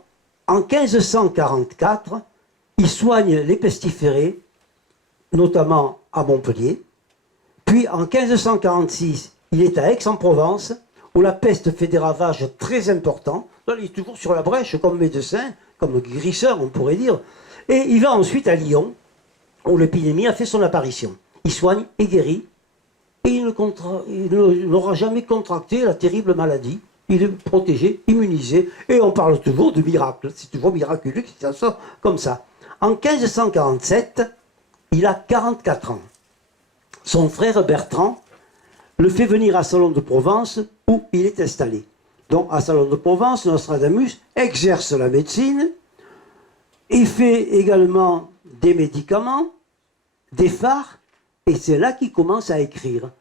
en 1544, il soigne les pestiférés, notamment à Montpellier. Puis, en 1546, il est à Aix-en-Provence, où la peste fait des ravages très importants. Là, il est toujours sur la brèche comme médecin, comme guérisseur, on pourrait dire. Et il va ensuite à Lyon, où l'épidémie a fait son apparition. Il soigne et guérit, et il n'aura jamais contracté la terrible maladie. Il est protégé, immunisé, et on parle toujours de miracle. C'est toujours miraculeux que ça sort comme ça. En 1547, il a 44 ans. Son frère Bertrand le fait venir à Salon de Provence, où il est installé. Donc, à Salon de Provence, Nostradamus exerce la médecine. Il fait également des médicaments, des phares, et c'est là qu'il commence à écrire.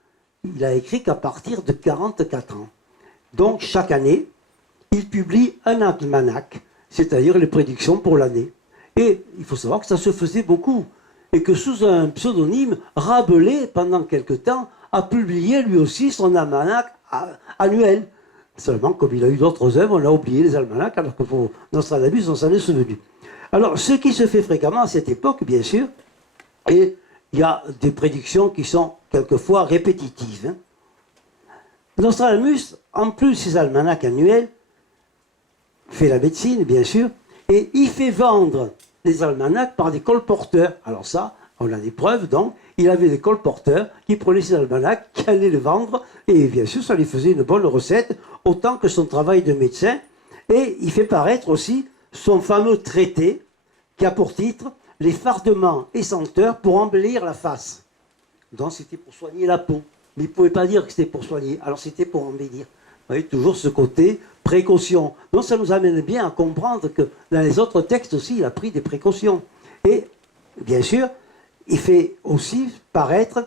Il a écrit qu'à partir de 44 ans. Donc, chaque année, il publie un almanach, c'est-à-dire les prédictions pour l'année. Et il faut savoir que ça se faisait beaucoup. Et que sous un pseudonyme, Rabelais, pendant quelque temps, a publié lui aussi son almanach annuel. Seulement, comme il a eu d'autres œuvres, on a oublié les almanachs, alors que pour Nostradamus, on s'en est souvenu. Alors, ce qui se fait fréquemment à cette époque, bien sûr, et il y a des prédictions qui sont quelquefois répétitives. Nostradamus, en plus de ses almanachs annuels, fait la médecine, bien sûr, et il fait vendre les almanachs par des colporteurs. Alors ça, on a des preuves, donc, il avait des colporteurs qui prenaient ces almanachs, qui allaient les vendre, et bien sûr, ça lui faisait une bonne recette, autant que son travail de médecin. Et il fait paraître aussi son fameux traité, qui a pour titre « Les fardements et senteurs pour embellir la face ». Donc c'était pour soigner la peau. Mais il ne pouvait pas dire que c'était pour soigner, alors c'était pour embellir. Vous voyez, toujours ce côté précaution. Donc ça nous amène bien à comprendre que dans les autres textes aussi, il a pris des précautions. Et bien sûr, il fait aussi paraître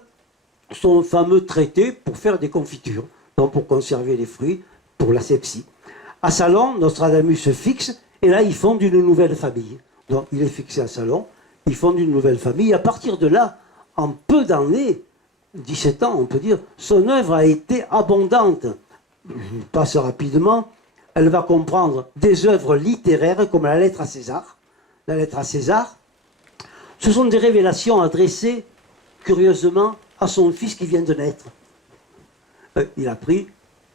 son fameux traité pour faire des confitures, donc pour conserver les fruits, pour l'asepsie. À Salon, Nostradamus se fixe, et là, il fonde une nouvelle famille. Donc il est fixé à Salon, il fonde une nouvelle famille. À partir de là, en peu d'années, 17 ans, on peut dire, son œuvre a été abondante. Je passe rapidement. Elle va comprendre des œuvres littéraires comme la lettre à César. La lettre à César, ce sont des révélations adressées, curieusement, à son fils qui vient de naître. Il a pris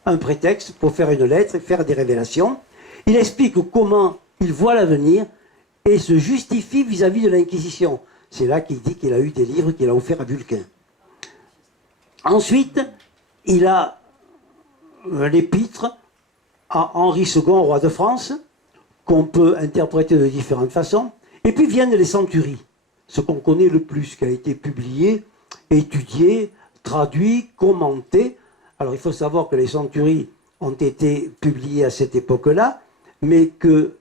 un prétexte pour faire une lettre et faire des révélations. Il explique comment il voit l'avenir et se justifie vis-à-vis de l'Inquisition. C'est là qu'il dit qu'il a eu des livres qu'il a offerts à Vulcain. Ensuite, il a l'épître à Henri II, roi de France, qu'on peut interpréter de différentes façons. Et puis viennent les centuries, ce qu'on connaît le plus, qui a été publié, étudié, traduit, commenté. Alors il faut savoir que les centuries ont été publiées à cette époque-là, mais que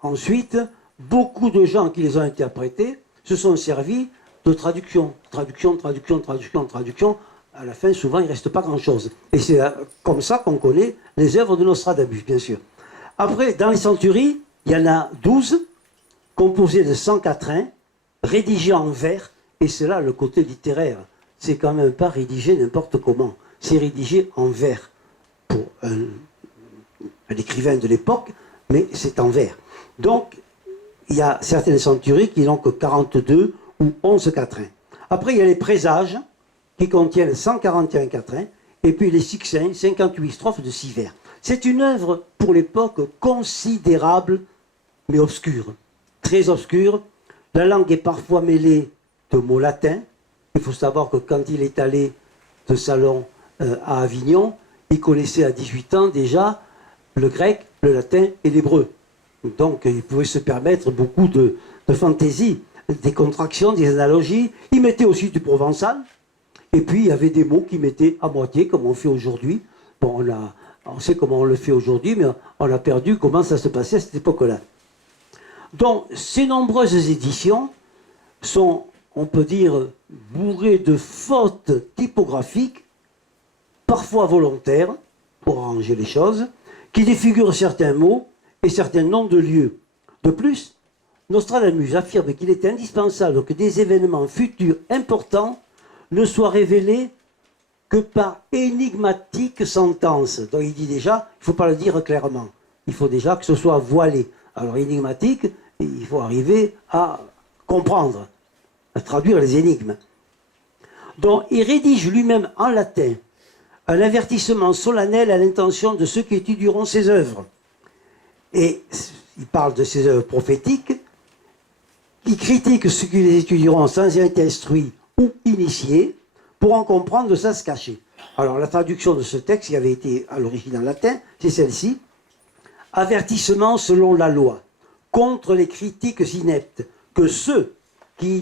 ensuite, beaucoup de gens qui les ont interprétés se sont servis de traduction. Traduction. À la fin, souvent, il ne reste pas grand-chose. Et c'est comme ça qu'on connaît les œuvres de Nostradamus, bien sûr. Après, dans les centuries, il y en a 12, composées de 100 quatrains, rédigés en vers, et c'est là le côté littéraire. C'est quand même pas rédigé n'importe comment. C'est rédigé en vers pour un écrivain de l'époque, mais c'est en vers. Donc, il y a certaines centuries qui n'ont que 42 ou 11 quatrains. Après, il y a les présages, qui contiennent 141 quatrains, et puis les succins, 58 strophes de 6 vers. C'est une œuvre, pour l'époque, considérable, mais obscure. Très obscure. La langue est parfois mêlée de mots latins. Il faut savoir que quand il est allé de Salon à Avignon, il connaissait à 18 ans déjà le grec le latin et l'hébreu. Donc il pouvait se permettre beaucoup de fantaisie, des contractions, des analogies. Il mettait aussi du provençal. Et puis il y avait des mots qu'il mettait à moitié, comme on fait aujourd'hui. Bon, on sait comment on le fait aujourd'hui, mais on a perdu comment ça se passait à cette époque-là. Donc ces nombreuses éditions sont, on peut dire, bourrées de fautes typographiques, parfois volontaires, pour arranger les choses, qui défigurent certains mots et certains noms de lieux. De plus, Nostradamus affirme qu'il est indispensable que des événements futurs importants ne soient révélés que par énigmatique sentence. Donc il dit déjà, il ne faut pas le dire clairement. Il faut déjà que ce soit voilé. Alors énigmatique, il faut arriver à comprendre, à traduire les énigmes. Donc il rédige lui-même en latin un avertissement solennel à l'intention de ceux qui étudieront ses œuvres. Et il parle de ses œuvres prophétiques. Il critique ceux qui les étudieront sans être instruits ou initiés pour en comprendre de ça se cacher. Alors la traduction de ce texte, qui avait été à l'origine en latin, c'est celle-ci. Avertissement selon la loi, contre les critiques ineptes, que ceux qui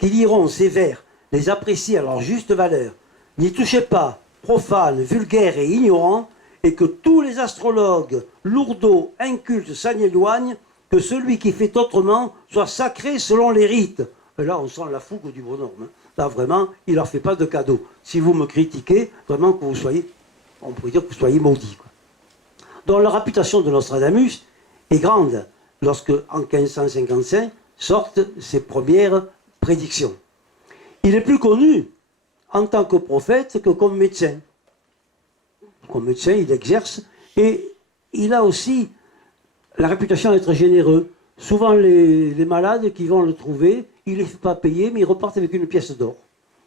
liront ces vers les apprécient à leur juste valeur. N'y touchez pas, profanes, vulgaires et ignorants, et que tous les astrologues, lourdeaux, incultes s'en éloignent, que celui qui fait autrement soit sacré selon les rites. Et là, on sent la fougue du bonhomme. Là, vraiment, il ne leur fait pas de cadeau. Si vous me critiquez, vraiment que vous soyez, on pourrait dire que vous soyez maudit. Donc la réputation de Nostradamus est grande lorsque, en 1555, sortent ses premières prédictions. Il est plus connu en tant que prophète que comme médecin. Comme médecin, il exerce et il a aussi la réputation d'être généreux. Souvent, les malades qui vont le trouver, il ne les fait pas payer, mais ils repartent avec une pièce d'or.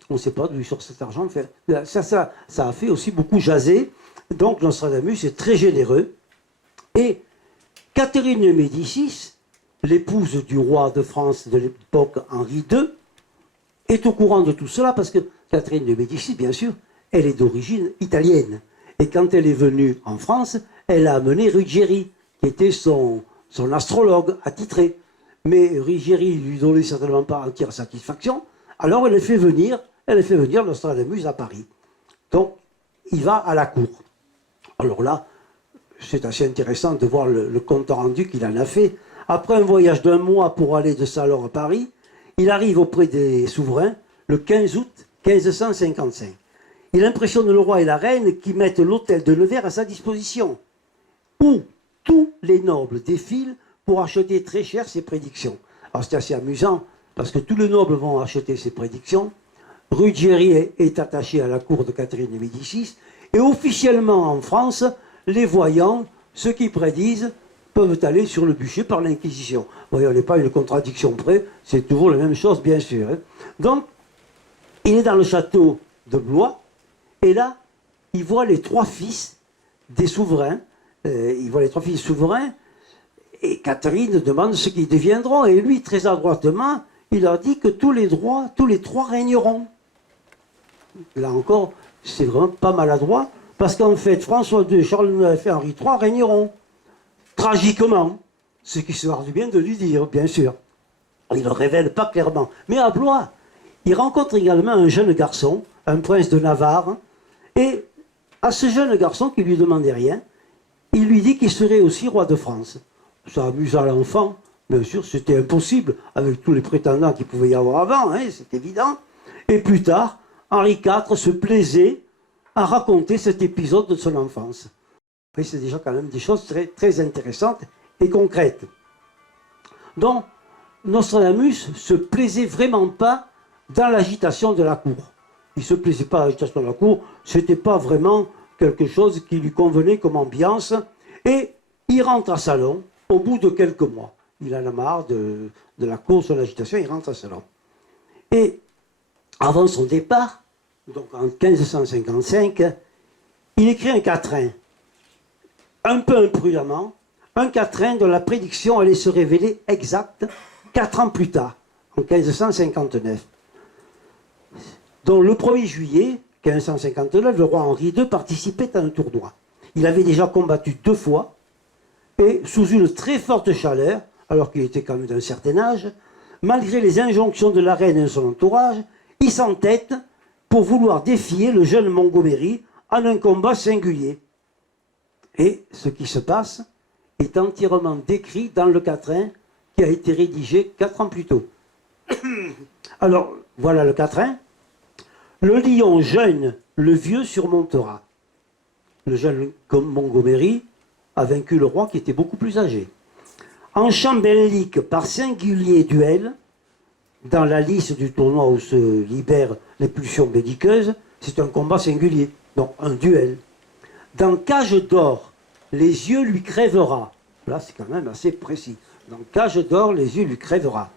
On ne sait pas d'où il sort cet argent. Ça a fait aussi beaucoup jaser. Donc, Nostradamus est très généreux. Et Catherine de Médicis, l'épouse du roi de France de l'époque Henri II, est au courant de tout cela parce que Catherine de Médicis, bien sûr, elle est d'origine italienne. Et quand elle est venue en France, elle a amené Ruggieri, qui était son astrologue attitré. Mais Ruggieri ne lui donnait certainement pas entière satisfaction. Alors elle a fait venir Nostradamus à Paris. Donc il va à la cour. Alors là, c'est assez intéressant de voir le compte rendu qu'il en a fait. Après un voyage d'1 mois pour aller de Salon à Paris, il arrive auprès des souverains le 15 août 1555. Il impressionne le roi et la reine qui mettent l'hôtel de Nevers à sa disposition, où tous les nobles défilent pour acheter très cher ses prédictions. Alors c'est assez amusant, parce que tous les nobles vont acheter ses prédictions. Ruggieri est attaché à la cour de Catherine de Médicis, et officiellement en France, les voyants, ceux qui prédisent, peuvent aller sur le bûcher par l'Inquisition. Bon, il n'y a pas une contradiction près, c'est toujours la même chose, bien sûr. Donc, il est dans le château de Blois, et là, il voit les 3 fils des souverains, et Catherine demande ce qu'ils deviendront, et lui, très adroitement, il leur dit que tous les 3 régneront. Là encore, c'est vraiment pas maladroit, parce qu'en fait, François II, Charles IX et Henri III régneront. Tragiquement, ce qui sera du bien de lui dire, bien sûr. Il ne le révèle pas clairement. Mais à Blois, il rencontre également un jeune garçon, un prince de Navarre, et à ce jeune garçon qui ne lui demandait rien, il lui dit qu'il serait aussi roi de France. Ça amusa l'enfant, bien sûr, c'était impossible, avec tous les prétendants qu'il pouvait y avoir avant, hein, c'est évident. Et plus tard, Henri IV se plaisait à raconter cet épisode de son enfance. Après, c'est déjà quand même des choses très, très intéressantes et concrètes. Donc, Nostradamus se plaisait vraiment pas dans l'agitation de la cour. Il ne se plaisait pas dans l'agitation de la cour, c'était pas vraiment quelque chose qui lui convenait comme ambiance. Et il rentre à Salon au bout de quelques mois. Il en a marre de la course, de l'agitation, il rentre à Salon. Et avant son départ, donc en 1555, il écrit un quatrain, un peu imprudemment, un quatrain dont la prédiction allait se révéler exacte 4 ans plus tard, en 1559. Donc le 1er juillet 1559, le roi Henri II participait à un tournoi. Il avait déjà combattu 2 fois, Et sous une très forte chaleur, alors qu'il était quand même d'un certain âge, malgré les injonctions de la reine et de son entourage, il s'entête pour vouloir défier le jeune Montgomery en un combat singulier. Et ce qui se passe est entièrement décrit dans le quatrain qui a été rédigé 4 ans plus tôt. Alors, voilà le quatrain. Le lion jeune, le vieux surmontera. Le jeune Montgomery a vaincu le roi qui était beaucoup plus âgé. En chambellique par singulier duel, dans la liste du tournoi où se libèrent les pulsions belliqueuses, c'est un combat singulier, donc un duel. Dans cage d'or, les yeux lui crèvera. Là, c'est quand même assez précis. Dans cage d'or, les yeux lui crèvera.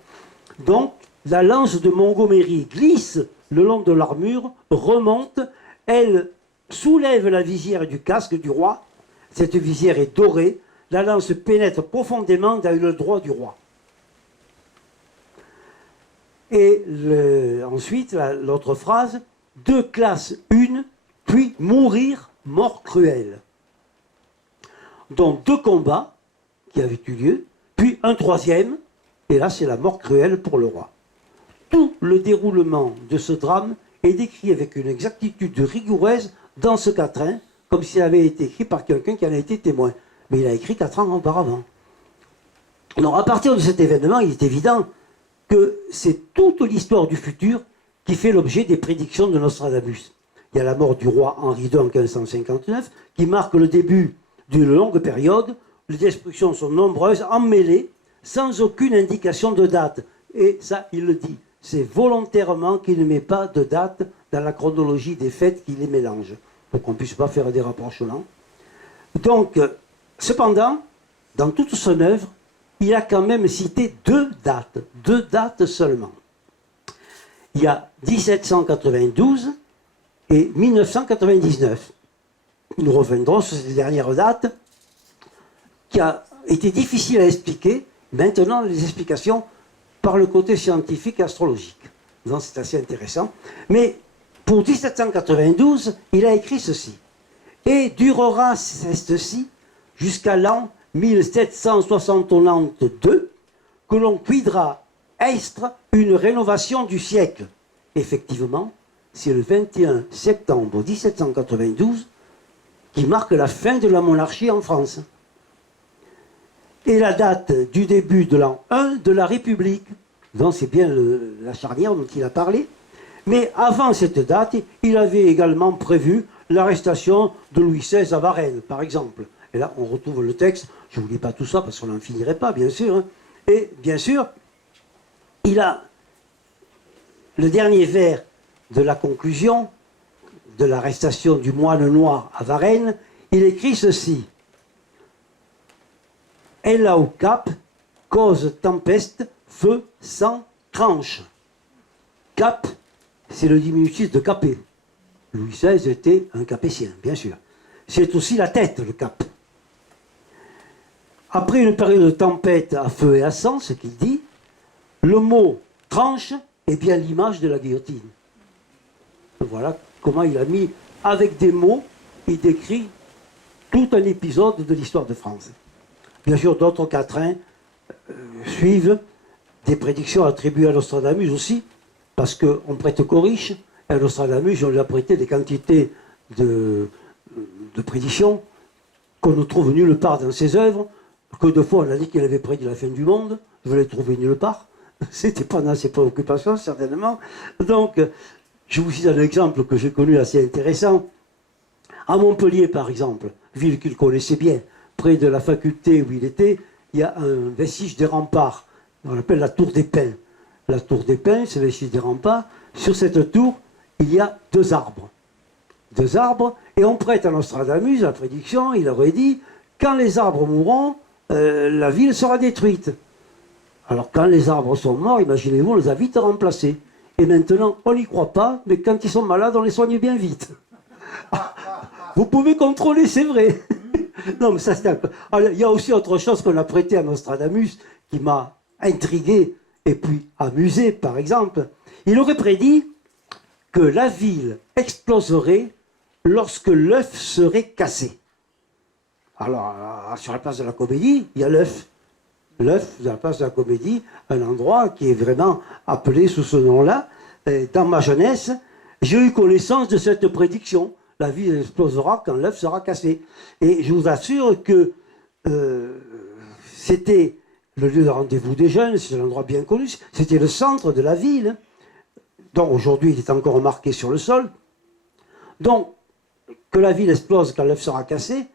Donc, la lance de Montgomery glisse le long de l'armure, remonte, elle soulève la visière du casque du roi. Cette visière est dorée, la lance pénètre profondément dans le droit du roi. Et ensuite, l'autre phrase, 2 classes une, puis mourir, mort cruelle. Donc 2 combats qui avaient eu lieu, puis un 3e, et là c'est la mort cruelle pour le roi. Tout le déroulement de ce drame est décrit avec une exactitude rigoureuse dans ce quatrain, comme s'il avait été écrit par quelqu'un qui en a été témoin. Mais il a écrit 4 ans auparavant. Donc à partir de cet événement, il est évident que c'est toute l'histoire du futur qui fait l'objet des prédictions de Nostradamus. Il y a la mort du roi Henri II en 1559, qui marque le début d'une longue période. Les destructions sont nombreuses, emmêlées, sans aucune indication de date. Et ça, il le dit. C'est volontairement qu'il ne met pas de date dans la chronologie des faits, qu'il les mélange, pour qu'on ne puisse pas faire des rapprochements. Donc, cependant, dans toute son œuvre, il a quand même cité 2 dates seulement. Il y a 1792 et 1999. Nous reviendrons sur ces dernières dates qui a été difficile à expliquer. Maintenant, les explications par le côté scientifique et astrologique. Donc c'est assez intéressant. Mais pour 1792, il a écrit ceci. Et durera ceci jusqu'à l'an 1772, que l'on cuidra estre une rénovation du siècle. Effectivement, c'est le 21 septembre 1792 qui marque la fin de la monarchie en France. Et la date du début de l'an 1 de la République. Donc c'est bien la charnière dont il a parlé. Mais avant cette date, il avait également prévu l'arrestation de Louis XVI à Varennes, par exemple. Et là, on retrouve le texte. Je ne vous lis pas tout ça parce qu'on n'en finirait pas, bien sûr. Hein. Et bien sûr, il a le dernier vers de la conclusion de l'arrestation du moine noir à Varennes. Il écrit ceci. Elle a au cap, cause tempeste, feu, sang, tranche. Cap, c'est le diminutif de capé. Louis XVI était un capétien, bien sûr. C'est aussi la tête, le cap. Après une période de tempête à feu et à sang, ce qu'il dit, le mot tranche est bien l'image de la guillotine. Voilà comment il a mis, avec des mots, il décrit tout un épisode de l'histoire de France. Bien sûr, d'autres quatrains suivent des prédictions attribuées à Nostradamus aussi, parce qu'on prête qu'aux riches, et à Nostradamus, on lui a prêté des quantités de prédictions qu'on ne trouve nulle part dans ses œuvres, que deux fois on a dit qu'il avait prédit la fin du monde, je ne l'ai trouvé nulle part, c'était pas dans ses préoccupations, certainement. Donc, je vous cite un exemple que j'ai connu assez intéressant. À Montpellier, par exemple, ville qu'il connaissait bien, près de la faculté où il était, il y a un vestige des remparts. On l'appelle la tour des Pins. La tour des Pins, c'est le vestige des remparts. Sur cette tour, il y a 2 arbres. 2 arbres, et on prête à Nostradamus la prédiction, il aurait dit, quand les arbres mourront, la ville sera détruite. Alors quand les arbres sont morts, imaginez-vous, on les a vite remplacés. Et maintenant, on n'y croit pas, mais quand ils sont malades, on les soigne bien vite. Vous pouvez contrôler, c'est vrai. Non, mais ça c'est un peu... Alors, il y a aussi autre chose qu'on a prêté à Nostradamus qui m'a intrigué et puis amusé, par exemple. Il aurait prédit que la ville exploserait lorsque l'œuf serait cassé. Alors, sur la place de la Comédie, il y a l'œuf. L'œuf, de la place de la Comédie, un endroit qui est vraiment appelé sous ce nom-là. Dans ma jeunesse, j'ai eu connaissance de cette prédiction. La ville explosera quand l'œuf sera cassé. Et je vous assure que c'était le lieu de rendez-vous des jeunes, c'est un endroit bien connu, c'était le centre de la ville. Donc aujourd'hui, il est encore marqué sur le sol. Donc, que la ville explose quand l'œuf sera cassé,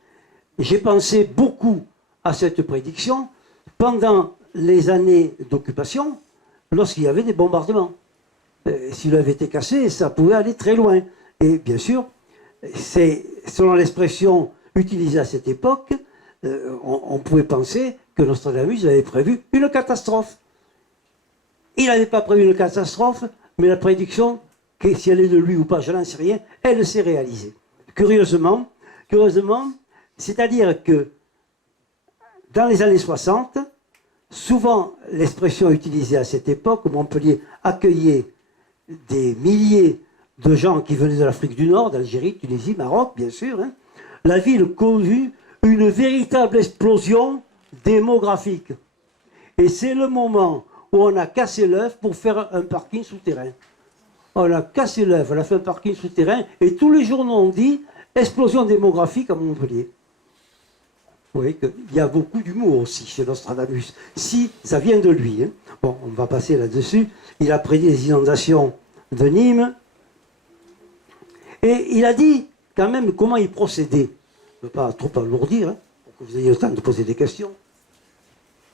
j'ai pensé beaucoup à cette prédiction pendant les années d'occupation, lorsqu'il y avait des bombardements. Si l'œuf était cassé, ça pouvait aller très loin. Et bien sûr, c'est selon l'expression utilisée à cette époque, on pouvait penser que Nostradamus avait prévu une catastrophe. Il n'avait pas prévu une catastrophe, mais la prédiction, que si elle est de lui ou pas, je n'en sais rien, elle s'est réalisée. Curieusement, c'est-à-dire que dans les années 60, souvent l'expression utilisée à cette époque, Montpellier accueillait des milliers de gens qui venaient de l'Afrique du Nord, d'Algérie, Tunisie, Maroc, bien sûr. Hein. La ville connut une véritable explosion démographique. Et c'est le moment où on a cassé l'œuf pour faire un parking souterrain. On a cassé l'œuf, on a fait un parking souterrain, et tous les journaux ont dit explosion démographique à Montpellier. Vous voyez qu'il y a beaucoup d'humour aussi chez Nostradamus, si ça vient de lui. Hein. Bon, on va passer là-dessus. Il a prédit les inondations de Nîmes, et il a dit quand même comment il procédait. Je ne veux pas trop alourdir, hein, pour que vous ayez le temps de poser des questions.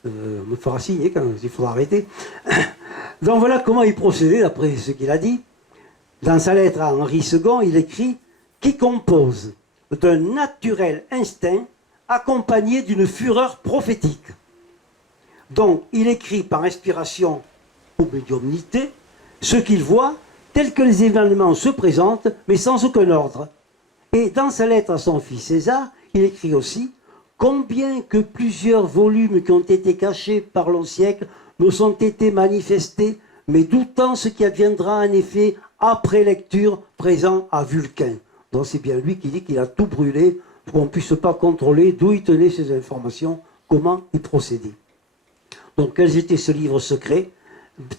On me fera signer quand il faudra arrêter. Donc voilà comment il procédait d'après ce qu'il a dit. Dans sa lettre à Henri II, il écrit « qui compose d'un naturel instinct accompagné d'une fureur prophétique ». Donc il écrit par inspiration ou médiumnité ce qu'il voit tel que les événements se présentent, mais sans aucun ordre. Et dans sa lettre à son fils César, il écrit aussi « combien que plusieurs volumes qui ont été cachés par long siècle me sont été manifestés, mais doutant ce qui adviendra en effet après lecture présent à Vulcain. » Donc c'est bien lui qui dit qu'il a tout brûlé pour qu'on ne puisse pas contrôler d'où il tenait ces informations, comment il procédait. Donc quels étaient ces livres secrets,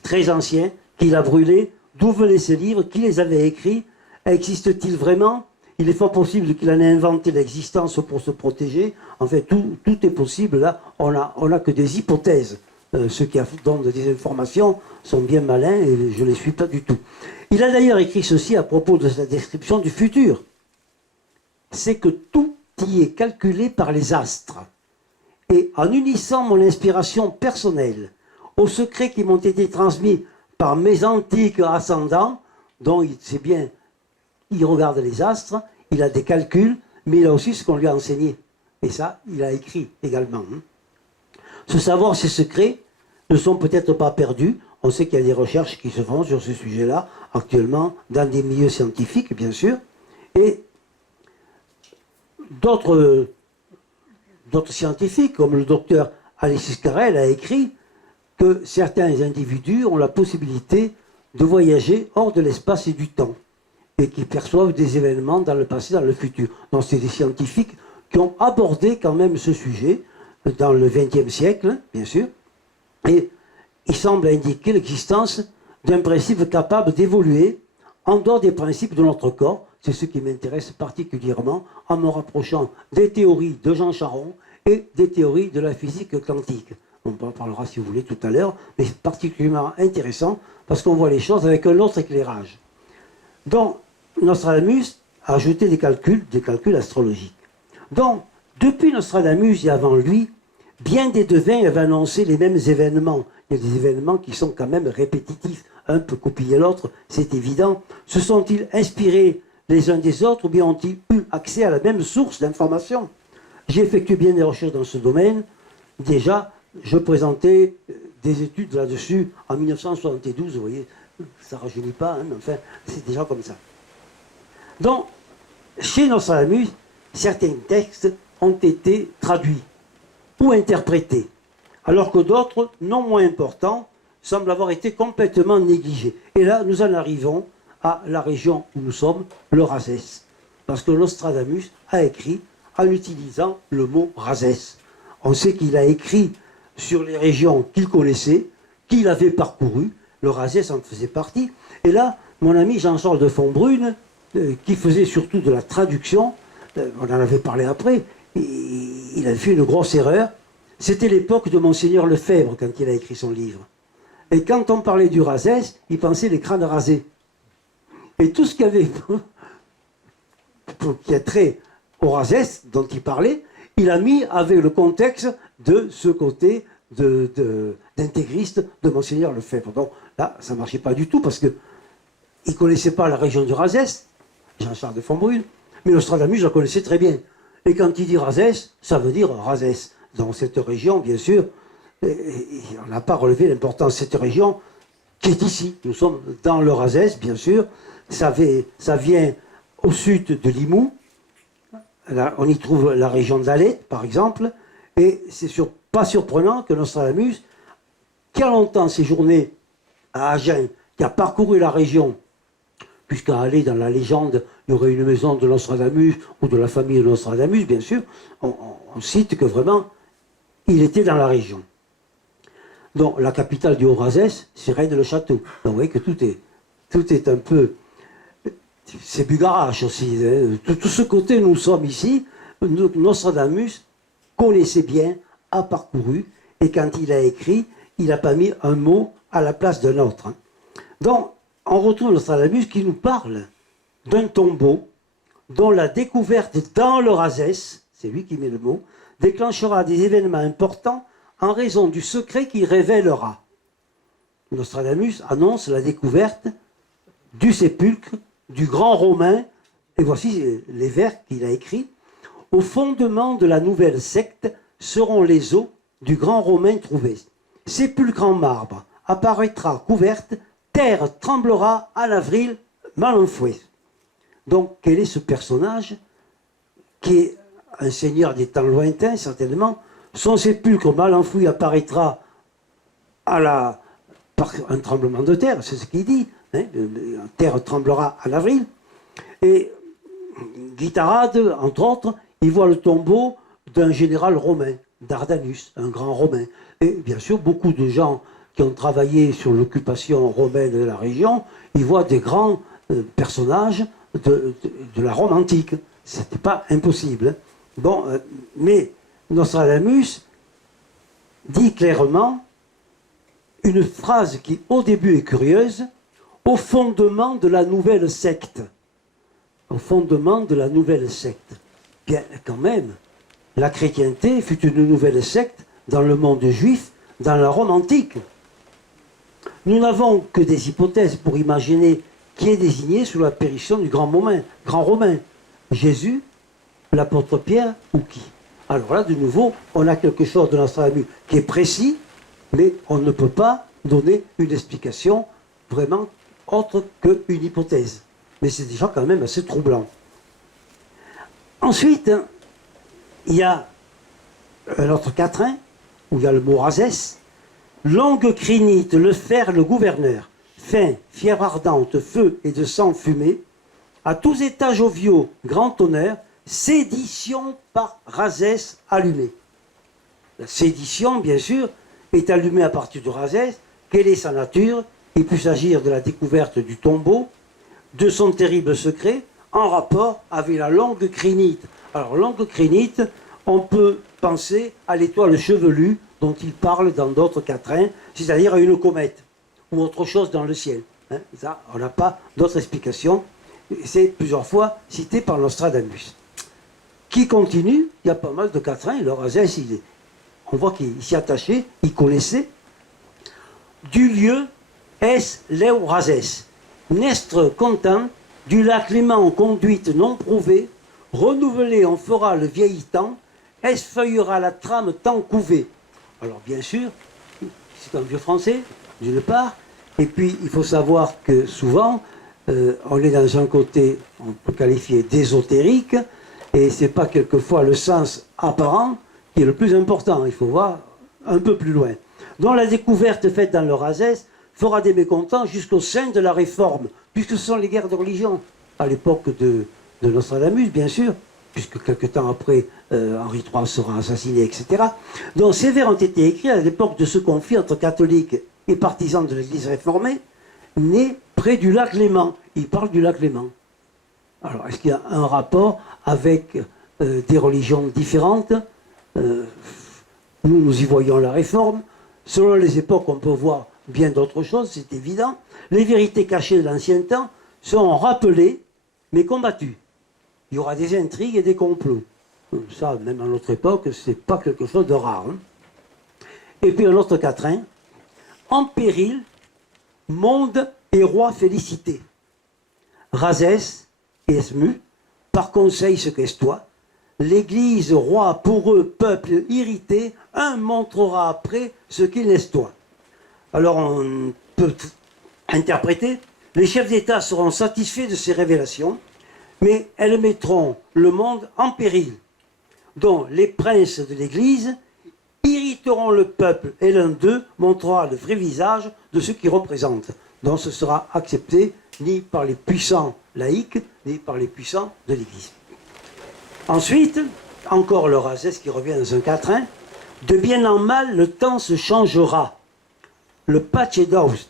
très anciens, qu'il a brûlés, d'où venaient ces livres, qui les avait écrits, existe-t-il vraiment? Il est fort possible qu'il en ait inventé l'existence pour se protéger. En fait, tout est possible. Là, on a que des hypothèses. Ceux qui donnent des informations sont bien malins et je ne les suis pas du tout. Il a d'ailleurs écrit ceci à propos de sa description du futur. C'est que tout y est calculé par les astres. Et en unissant mon inspiration personnelle aux secrets qui m'ont été transmis par mes antiques ascendants, dont il sait bien, il regarde les astres, il a des calculs, mais il a aussi ce qu'on lui a enseigné. Et ça, il a écrit également. Ce savoir, ces secrets, ne sont peut-être pas perdus. On sait qu'il y a des recherches qui se font sur ce sujet-là, actuellement, dans des milieux scientifiques, bien sûr. Et d'autres scientifiques, comme le docteur Alexis Carrel, a écrit que certains individus ont la possibilité de voyager hors de l'espace et du temps, et qui perçoivent des événements dans le passé, dans le futur. Donc c'est des scientifiques qui ont abordé quand même ce sujet dans le XXe siècle, bien sûr, et il semble indiquer l'existence d'un principe capable d'évoluer en dehors des principes de notre corps. C'est ce qui m'intéresse particulièrement en me rapprochant des théories de Jean Charron et des théories de la physique quantique. On en parlera si vous voulez tout à l'heure, mais c'est particulièrement intéressant parce qu'on voit les choses avec un autre éclairage. Donc, Nostradamus a ajouté des calculs astrologiques. Donc, depuis Nostradamus et avant lui, bien des devins avaient annoncé les mêmes événements. Il y a des événements qui sont quand même répétitifs. Un peut copier l'autre, c'est évident. Se sont-ils inspirés les uns des autres ou bien ont-ils eu accès à la même source d'information? J'ai effectué bien des recherches dans ce domaine. Déjà, je présentais des études là-dessus en 1972. Vous voyez, ça ne rajeunit pas, hein, mais enfin, c'est déjà comme ça. Donc, chez Nostradamus, certains textes ont été traduits ou interprétés, alors que d'autres, non moins importants, semblent avoir été complètement négligés. Et là, nous en arrivons à la région où nous sommes, l'Eurasès. Parce que Nostradamus a écrit en utilisant le mot Razès. On sait qu'il a écrit sur les régions qu'il connaissait, qu'il avait parcourues. Le Razès en faisait partie. Et là, mon ami Jean-Charles de Fontbrune, qui faisait surtout de la traduction, on en avait parlé après, il avait fait une grosse erreur. C'était l'époque de Monseigneur Lefebvre quand il a écrit son livre. Et quand on parlait du Razès, il pensait les crânes rasés. Et tout ce qu'il y avait qui a trait au Razès dont il parlait, il a mis avec le contexte de ce côté d'intégriste de Monseigneur Lefebvre. Donc là, ça ne marchait pas du tout parce qu'il ne connaissait pas la région du Razès, Jean-Charles de Fontbrune, mais Nostradamus, je la connaissais très bien. Et quand il dit Razès, ça veut dire Razès. Dans cette région, bien sûr, on n'a pas relevé l'importance de cette région qui est ici. Nous sommes dans le Razès, bien sûr. Ça vient au sud de Limoux. Là, on y trouve la région d'Alais, par exemple. Et c'est pas surprenant que Nostradamus, qui a longtemps séjourné à Agen, qui a parcouru la région, puisqu'à Alais, dans la légende, il y aurait une maison de Nostradamus ou de la famille de Nostradamus, bien sûr, on cite que vraiment, il était dans la région. Donc, la capitale du Haut-Razès, c'est Rennes-le-Château. Donc, vous voyez que tout est un peu... C'est Bugarache aussi. Hein. Tout ce côté, nous sommes ici, Nostradamus connaissait bien, a parcouru, et quand il a écrit, il n'a pas mis un mot à la place d'un autre. Hein. Donc, on retrouve Nostradamus qui nous parle d'un tombeau dont la découverte dans le Razès, c'est lui qui met le mot, déclenchera des événements importants en raison du secret qu'il révélera. Nostradamus annonce la découverte du sépulcre du grand Romain, et voici les vers qu'il a écrits. Au fondement de la nouvelle secte seront les os du grand Romain trouvé. Sépulcre en marbre apparaîtra couverte, terre tremblera en avril, Malenfouet. Donc, quel est ce personnage qui est un seigneur des temps lointains, certainement? Son sépulcre mal enfoui apparaîtra par un tremblement de terre, c'est ce qu'il dit. Hein, la terre tremblera en avril. Et Guittarade, entre autres, il voit le tombeau d'un général romain, Dardanus, un grand romain. Et bien sûr, beaucoup de gens qui ont travaillé sur l'occupation romaine de la région, ils voient des grands personnages de la Rome antique. Ce n'était pas impossible. Bon, mais Nostradamus dit clairement une phrase qui, au début, est curieuse, au fondement de la nouvelle secte. Au fondement de la nouvelle secte. Bien, quand même, la chrétienté fut une nouvelle secte dans le monde juif, dans la Rome antique. Nous n'avons que des hypothèses pour imaginer qui est désigné sous l'apparition du grand Romain. Jésus, l'apôtre Pierre ou qui? Alors là, de nouveau, on a quelque chose de Nostradamus qui est précis, mais on ne peut pas donner une explication vraiment autre qu'une hypothèse. Mais c'est déjà quand même assez troublant. Ensuite, il y a un autre quatrain, où il y a le mot Razès. Longue crinite, le fer, le gouverneur. Fin, fièvre ardente, feu et de sang fumé. À tous étages joviaux, grand honneur. Sédition par Razès allumée. La sédition, bien sûr, est allumée à partir de Razès. Quelle est sa nature? Il peut s'agir de la découverte du tombeau, de son terrible secret, en rapport avec la longue crinite. Alors, longue crinite, on peut penser à l'étoile chevelue dont il parle dans d'autres quatrains, c'est-à-dire à une comète ou autre chose dans le ciel. Hein, ça, on n'a pas d'autre explication. C'est plusieurs fois cité par Nostradamus. Qui continue, il y a pas mal de quatrains, le Razès, on voit qu'il s'y attachait, il connaissait. Du lieu est Léo Razès. Nestre content, du lac Léman conduite non prouvée, renouvelé on fera le vieil temps, esfeuillera la trame tant couvée. Alors bien sûr, c'est un vieux français, d'une part, et puis il faut savoir que souvent, on est dans un côté, on peut qualifier d'ésotérique, et ce n'est pas quelquefois le sens apparent qui est le plus important, il faut voir un peu plus loin. Dont la découverte faite dans le Razès fera des mécontents jusqu'au sein de la Réforme, puisque ce sont les guerres de religion, à l'époque de Nostradamus, bien sûr. puisque quelque temps après, Henri III sera assassiné, etc. Donc ces vers ont été écrits à l'époque de ce conflit entre catholiques et partisans de l'Église réformée, né près du lac Léman. Il parle du lac Léman. Alors, est-ce qu'il y a un rapport avec des religions différentes? Nous y voyons la réforme. Selon les époques, on peut voir bien d'autres choses, c'est évident. Les vérités cachées de l'ancien temps sont rappelées, mais combattues. Il y aura des intrigues et des complots. Ça, même à notre époque, c'est pas quelque chose de rare. Hein. Et puis un autre quatrain. En péril, monde et roi félicité. Razès et Esmu, par conseil ce qu'est toi. L'Église, roi pour eux, peuple irrité, un montrera après ce qu'il n'est toi. Alors on peut interpréter, les chefs d'État seront satisfaits de ces révélations, mais elles mettront le monde en péril, dont les princes de l'Église irriteront le peuple et l'un d'eux montrera le vrai visage de ceux qui représentent. Donc ce sera accepté ni par les puissants laïcs, ni par les puissants de l'Église. Ensuite, encore le Razès qui revient dans un quatrain, de bien en mal, le temps se changera. Le patch et daust,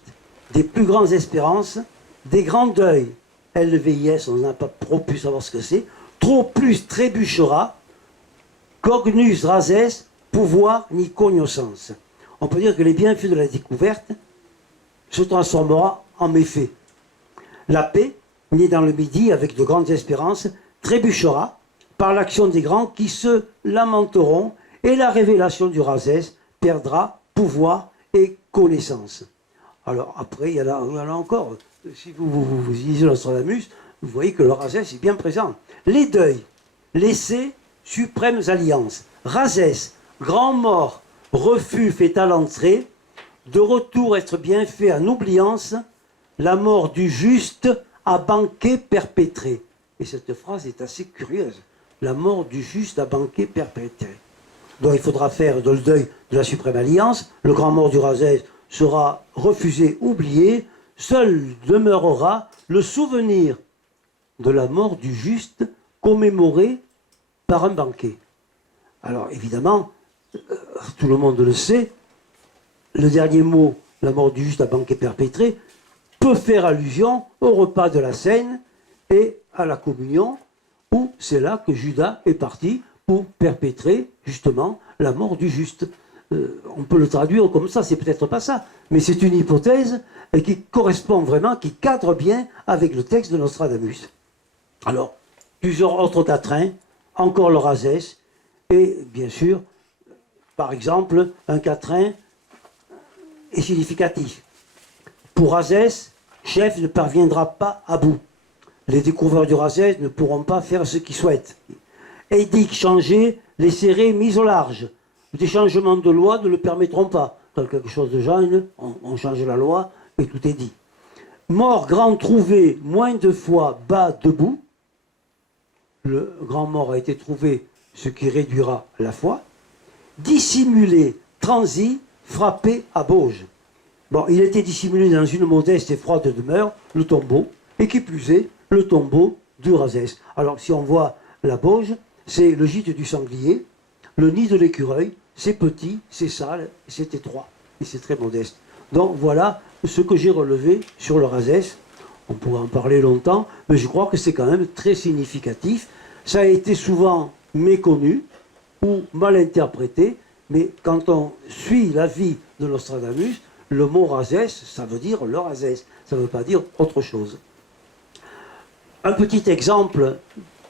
des plus grandes espérances, des grands deuils, LVIS, on n'a pas trop pu savoir ce que c'est, trop plus trébuchera, cognus Razès, pouvoir ni cognoscence. On peut dire que les bienfaits de la découverte se transformera en méfaits. La paix, née dans le Midi avec de grandes espérances, trébuchera par l'action des grands qui se lamenteront et la révélation du Razès perdra pouvoir et connaissance. Alors après, il y en a encore. Si vous lisez Nostradamus, vous voyez que le Razès est bien présent. Les deuils, laissés, suprêmes alliances. Razès, grand mort, refus fait à l'entrée, de retour être bien fait en oubliance, la mort du juste à banquet perpétré. Et cette phrase est assez curieuse. La mort du juste à banquet perpétré. Donc il faudra faire le deuil de la suprême alliance. Le grand mort du Razès sera refusé, oublié. Seul demeurera le souvenir de la mort du juste commémoré par un banquet. Alors évidemment, tout le monde le sait, le dernier mot, la mort du juste à banquet perpétré, peut faire allusion au repas de la Seine et à la communion, où c'est là que Judas est parti pour perpétrer justement la mort du juste. On peut le traduire comme ça, c'est peut-être pas ça, mais c'est une hypothèse qui correspond vraiment, qui cadre bien avec le texte de Nostradamus. Alors, plusieurs autres quatrains, encore le Razès, et bien sûr, par exemple, un quatrain est significatif. Pour Razès, chef ne parviendra pas à bout. Les découvreurs du Razès ne pourront pas faire ce qu'ils souhaitent. Édict changé, les serrés mis au large. Des changements de loi ne le permettront pas. Dans quelque chose de genre, on change la loi et tout est dit. Mort grand trouvé, moins de fois bas debout. Le grand mort a été trouvé, ce qui réduira la foi. Dissimulé, transi, frappé à Bauge. Bon, il était dissimulé dans une modeste et froide demeure, le tombeau, et qui plus est, le tombeau du Razès. Alors, si on voit la Bauge, c'est le gîte du sanglier, le nid de l'écureuil, c'est petit, c'est sale, c'est étroit, et c'est très modeste. Donc, voilà ce que j'ai relevé sur le Razès. On pourrait en parler longtemps, mais je crois que c'est quand même très significatif. Ça a été souvent méconnu ou mal interprété, mais quand on suit la vie de Nostradamus, le mot Razès, ça veut dire le Razès, ça ne veut pas dire autre chose. Un petit exemple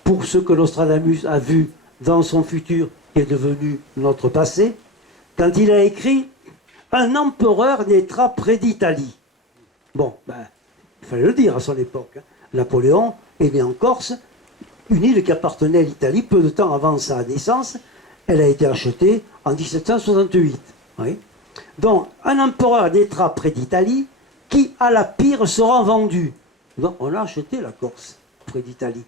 pour ce que Nostradamus a vu dans son futur qui est devenu notre passé, quand il a écrit « Un empereur naîtra près d'Italie ». Bon, il fallait le dire à son époque. Hein. Napoléon est né en Corse, une île qui appartenait à l'Italie peu de temps avant sa naissance. Elle a été achetée en 1768. Oui. Donc, un empereur naîtra près d'Italie qui, à la pire, sera vendu. Donc, on a acheté la Corse près d'Italie.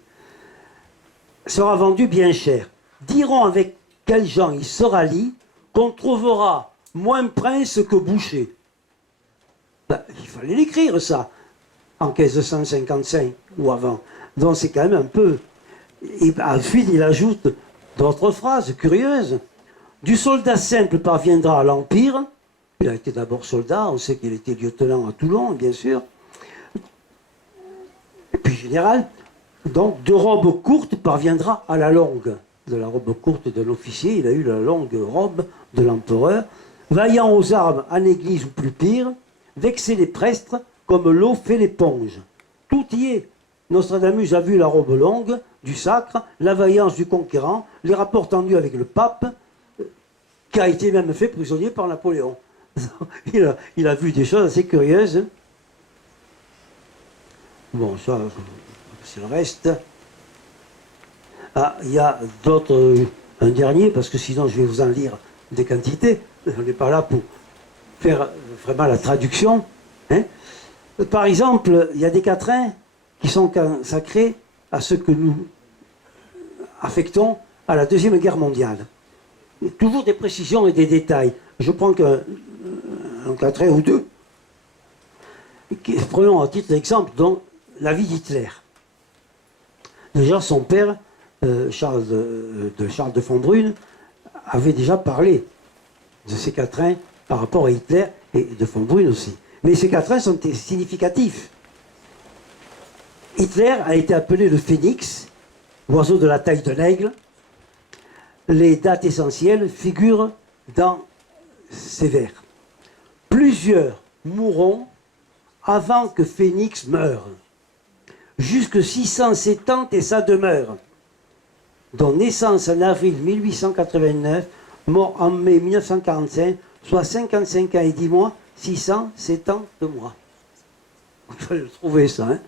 Sera vendu bien cher. Diront avec quels gens il se rallie qu'on trouvera moins prince que boucher. Il fallait l'écrire, ça, en 1555 ou avant. Donc, c'est quand même un peu... Et ensuite, il ajoute d'autres phrases curieuses. Du soldat simple parviendra à l'Empire. Il a été d'abord soldat, on sait qu'il était lieutenant à Toulon, bien sûr. Et puis général. Donc, de robe courte parviendra à la longue. De la robe courte d'un officier, il a eu la longue robe de l'empereur. Vaillant aux armes, en église ou plus pire, vexer les prestres comme l'eau fait l'éponge. Tout y est. Nostradamus a vu la robe longue du sacre, la vaillance du conquérant, les rapports tendus avec le pape, qui a été même fait prisonnier par Napoléon. Il a vu des choses assez curieuses. Bon, ça, c'est le reste. Ah, il y a d'autres, un dernier, parce que sinon je vais vous en lire des quantités. On n'est pas là pour faire vraiment la traduction. Hein. Par exemple, il y a des quatrains qui sont consacrés à ce que nous affectons à la Deuxième Guerre mondiale. Et toujours des précisions et des détails. Je prends qu'un quatrain ou deux. Prenons à titre d'exemple donc la vie d'Hitler. Déjà, son père, Charles de Fonbrune, avait déjà parlé de ces quatrains par rapport à Hitler et de Fonbrune aussi. Mais ces quatrains sont significatifs. Hitler a été appelé le phénix, oiseau de la taille d'un aigle. Les dates essentielles figurent dans ces vers. Plusieurs mourront avant que Phénix meure. Jusque 670 et sa demeure. Dont naissance en avril 1889, mort en mai 1945, soit 55 ans et 10 mois, 607 ans de mois. Il fallait le trouver ça, hein.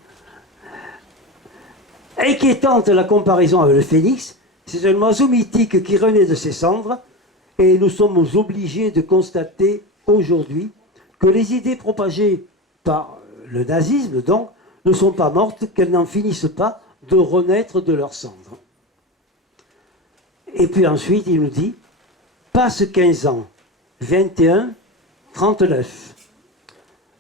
Inquiétante la comparaison avec le phénix, c'est un oiseau mythique qui renaît de ses cendres, et nous sommes obligés de constater aujourd'hui que les idées propagées par le nazisme, donc, ne sont pas mortes, qu'elles n'en finissent pas de renaître de leurs cendres. Et puis ensuite, il nous dit, passe 15 ans, 21, 39.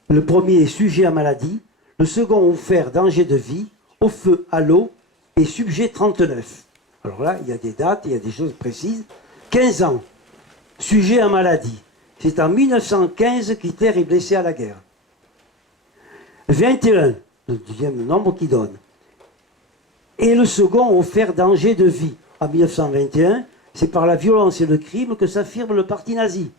Le premier est sujet à maladie, le second offert danger de vie, au feu, à l'eau, et sujet 39. Alors là, il y a des dates, il y a des choses précises. 15 ans, sujet à maladie. C'est en 1915 qu'Hitler est blessé à la guerre. 21, le deuxième nombre qui donne. Et le second, offert danger de vie. En 1921, c'est par la violence et le crime que s'affirme le parti nazi.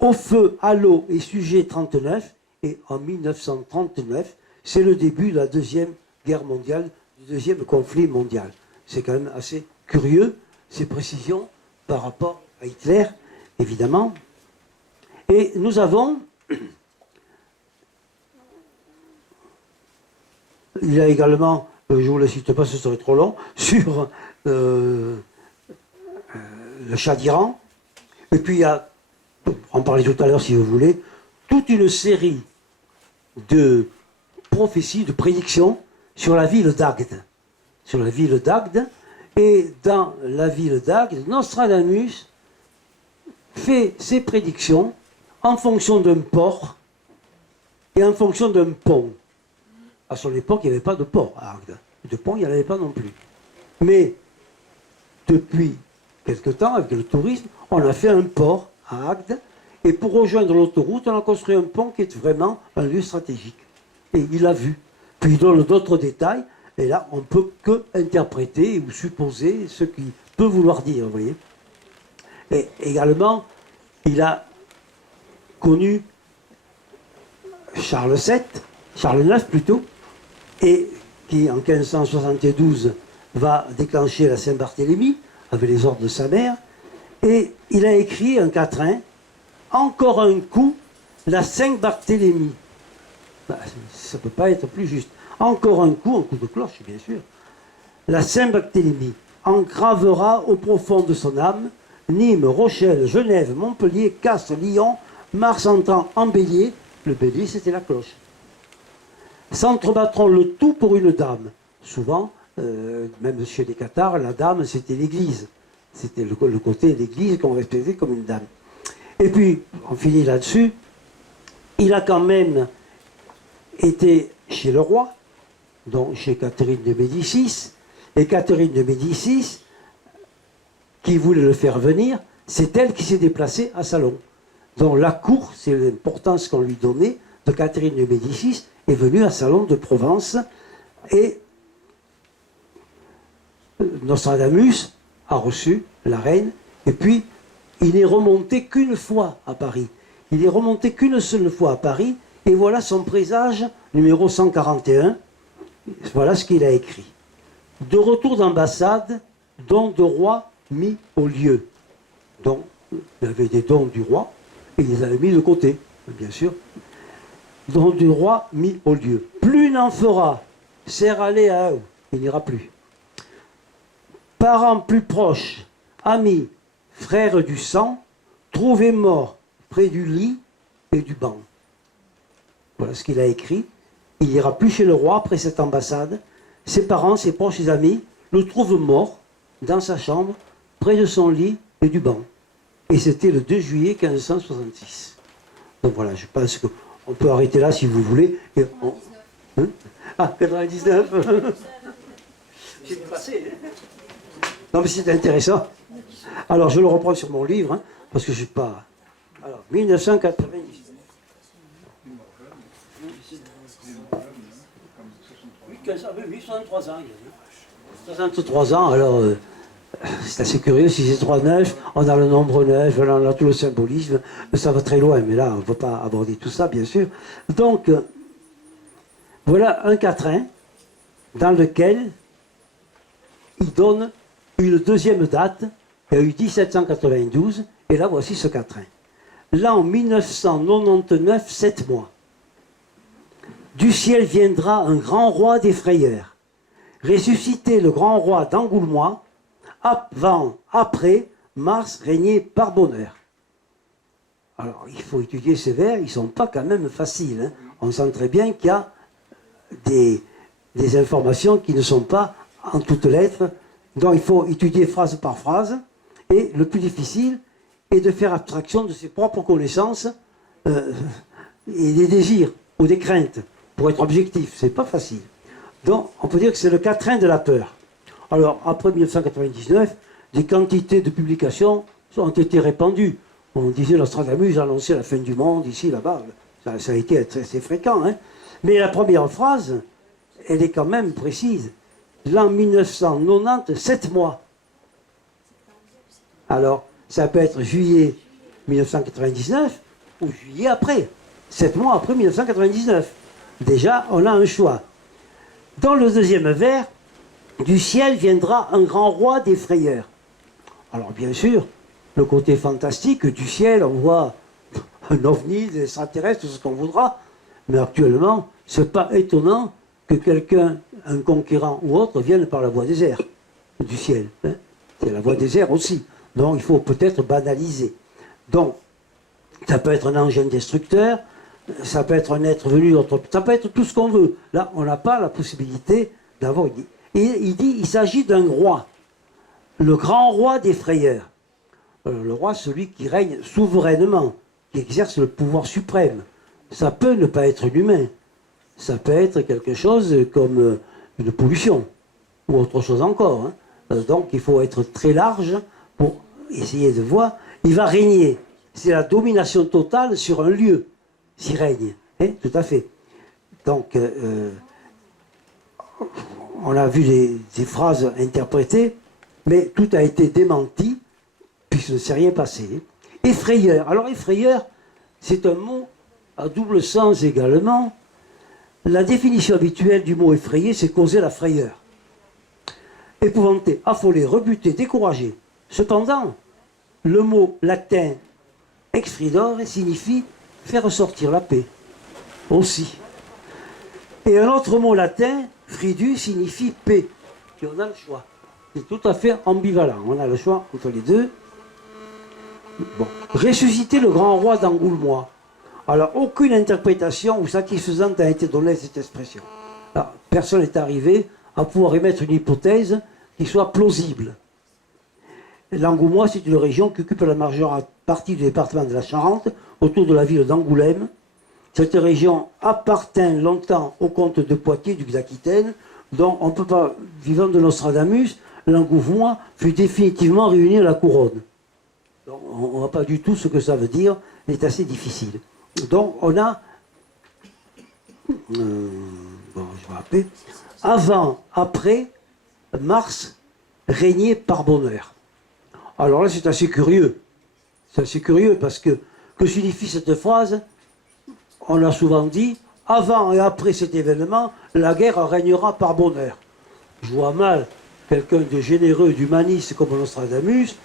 Au feu, à l'eau et sujet 39. Et en 1939, c'est le début de la Deuxième Guerre mondiale, du deuxième conflit mondial. C'est quand même assez curieux, ces précisions par rapport à Hitler, évidemment. Et nous avons, il y a également, je ne vous le cite pas, ce serait trop long, sur le Shah d'Iran. Et puis il y a, on en parlait tout à l'heure si vous voulez, toute une série de prophéties, de prédictions sur la ville d'Agde. Sur la ville d'Agde. Et dans la ville d'Agde, Nostradamus fait ses prédictions en fonction d'un port et en fonction d'un pont. À son époque, il n'y avait pas de port à Agde. De pont, il n'y en avait pas non plus. Mais depuis quelque temps, avec le tourisme, on a fait un port à Agde. Et pour rejoindre l'autoroute, on a construit un pont qui est vraiment un lieu stratégique. Et il l'a vu. Puis il donne d'autres détails. Et là, on ne peut que interpréter ou supposer ce qu'il peut vouloir dire, vous voyez. Et également, il a connu Charles VII, Charles IX plutôt, et qui en 1572 va déclencher la Saint-Barthélemy avec les ordres de sa mère. Et il a écrit un quatrain, encore un coup, la Saint-Barthélemy. Ben, ça ne peut pas être plus juste. Encore un coup de cloche, bien sûr. La Saint-Barthélemy engravera au profond de son âme Nîmes, Rochelle, Genève, Montpellier, Castres, Lyon, Mars entrant en bélier. Le bélier, c'était la cloche. S'entrebattront le tout pour une dame. Souvent, même chez les Cathares, la dame, c'était l'église. C'était le côté de l'église qu'on respectait comme une dame. Et puis, on finit là-dessus. Il a quand même été chez le roi, donc chez Catherine de Médicis, Et Catherine de Médicis, qui voulait le faire venir, c'est elle qui s'est déplacée à Salon. Donc la cour, c'est l'importance qu'on lui donnait, de Catherine de Médicis, est venue à Salon de Provence. Et Nostradamus a reçu la reine, et puis il n'est remonté qu'une fois à Paris. Il est remonté qu'une seule fois à Paris, et voilà son présage numéro 141. Voilà ce qu'il a écrit. De retour d'ambassade, don de roi mis au lieu. Donc, il y avait des dons du roi, et il les avait mis de côté, bien sûr. Don du roi mis au lieu. Plus n'en fera, sert aller à eux, il n'ira plus. Parents plus proches, amis, frères du sang, trouvés morts près du lit et du banc. Voilà ce qu'il a écrit. Il n'ira plus chez le roi après cette ambassade. Ses parents, ses proches, ses amis le trouvent mort dans sa chambre, près de son lit et du banc. Et c'était le 2 juillet 1566. Donc voilà, je pense qu'on peut arrêter là si vous voulez. Et hein? Ah, 99. J'ai passé. Non mais c'est intéressant. Alors je le reprends sur mon livre, hein, parce que je ne suis pas... Alors, 1999. Oui, 63 ans. 63 ans, alors c'est assez curieux, si c'est 3-9, on a le nombre 9, on a tout le symbolisme, ça va très loin, mais là on ne va pas aborder tout ça, bien sûr. Donc, voilà un quatrain dans lequel il donne une deuxième date, il y a eu 1792, et là voici ce quatrain. L'an 1999, 7 mois. Du ciel viendra un grand roi des frayeurs, ressusciter le grand roi d'Angoulemois, avant, après, Mars régnait par bonheur. Alors, il faut étudier ces vers, ils ne sont pas quand même faciles. Hein. On sent très bien qu'il y a des informations qui ne sont pas en toutes lettres, donc il faut étudier phrase par phrase, et le plus difficile est de faire abstraction de ses propres connaissances et des désirs ou des craintes. Pour être objectif, c'est pas facile. Donc, on peut dire que c'est le quatrain de la peur. Alors, après 1999, des quantités de publications ont été répandues. On disait Nostradamus annonçait la fin du monde, ici, là-bas. Ça a été assez fréquent. Hein. Mais la première phrase, elle est quand même précise. L'an 1990, 7 mois. Alors, ça peut être juillet 1999 ou juillet après. 7 mois après 1999. Déjà, on a un choix. Dans le deuxième vers, du ciel viendra un grand roi des frayeurs. Alors bien sûr, le côté fantastique du ciel, on voit un ovni, des extraterrestres, tout ce qu'on voudra, mais actuellement, ce n'est pas étonnant que quelqu'un, un conquérant ou autre, vienne par la voie des airs, du ciel. Hein. C'est la voie des airs aussi. Donc il faut peut-être banaliser. Donc, ça peut être un engin destructeur, ça peut être un être venu d'autre, ça peut être tout ce qu'on veut. Là, on n'a pas la possibilité d'avoir une... Et il dit, il s'agit d'un roi, le grand roi des frayeurs. Le roi, celui qui règne souverainement, qui exerce le pouvoir suprême. Ça peut ne pas être un humain. Ça peut être quelque chose comme une pollution, ou autre chose encore. Hein. Donc, il faut être très large pour essayer de voir. Il va régner. C'est la domination totale sur un lieu. S'il règne, hein, tout à fait. Donc, on a vu des phrases interprétées, mais tout a été démenti, puisqu'il ne s'est rien passé. Effrayeur. Alors, effrayeur, c'est un mot à double sens également. La définition habituelle du mot effrayé, c'est causer la frayeur. Épouvanter, affoler, rebuter, décourager. Cependant, le mot latin exfridore signifie faire ressortir la paix, aussi. Et un autre mot latin, fridus, signifie paix. Et on a le choix. C'est tout à fait ambivalent. On a le choix entre les deux. Bon. Ressusciter le grand roi d'Angoulemois. Alors, aucune interprétation ou satisfaisante n'a été donnée à cette expression. Alors, personne n'est arrivé à pouvoir émettre une hypothèse qui soit plausible. L'Angoumois, c'est une région qui occupe la majeure partie du département de la Charente, autour de la ville d'Angoulême. Cette région appartint longtemps au comte de Poitiers, duc d'Aquitaine, Donc on ne peut pas, vivant de Nostradamus, l'engouement fut définitivement réunir la couronne. Donc on ne voit pas du tout ce que ça veut dire, c'est assez difficile. Donc on a, bon, je vais rappeler, avant, après, Mars régnait par bonheur. Alors là c'est assez curieux. C'est assez curieux parce que signifie cette phrase? On a souvent dit, avant et après cet événement, la guerre régnera par bonheur. Je vois mal quelqu'un de généreux, d'humaniste comme Nostradamus,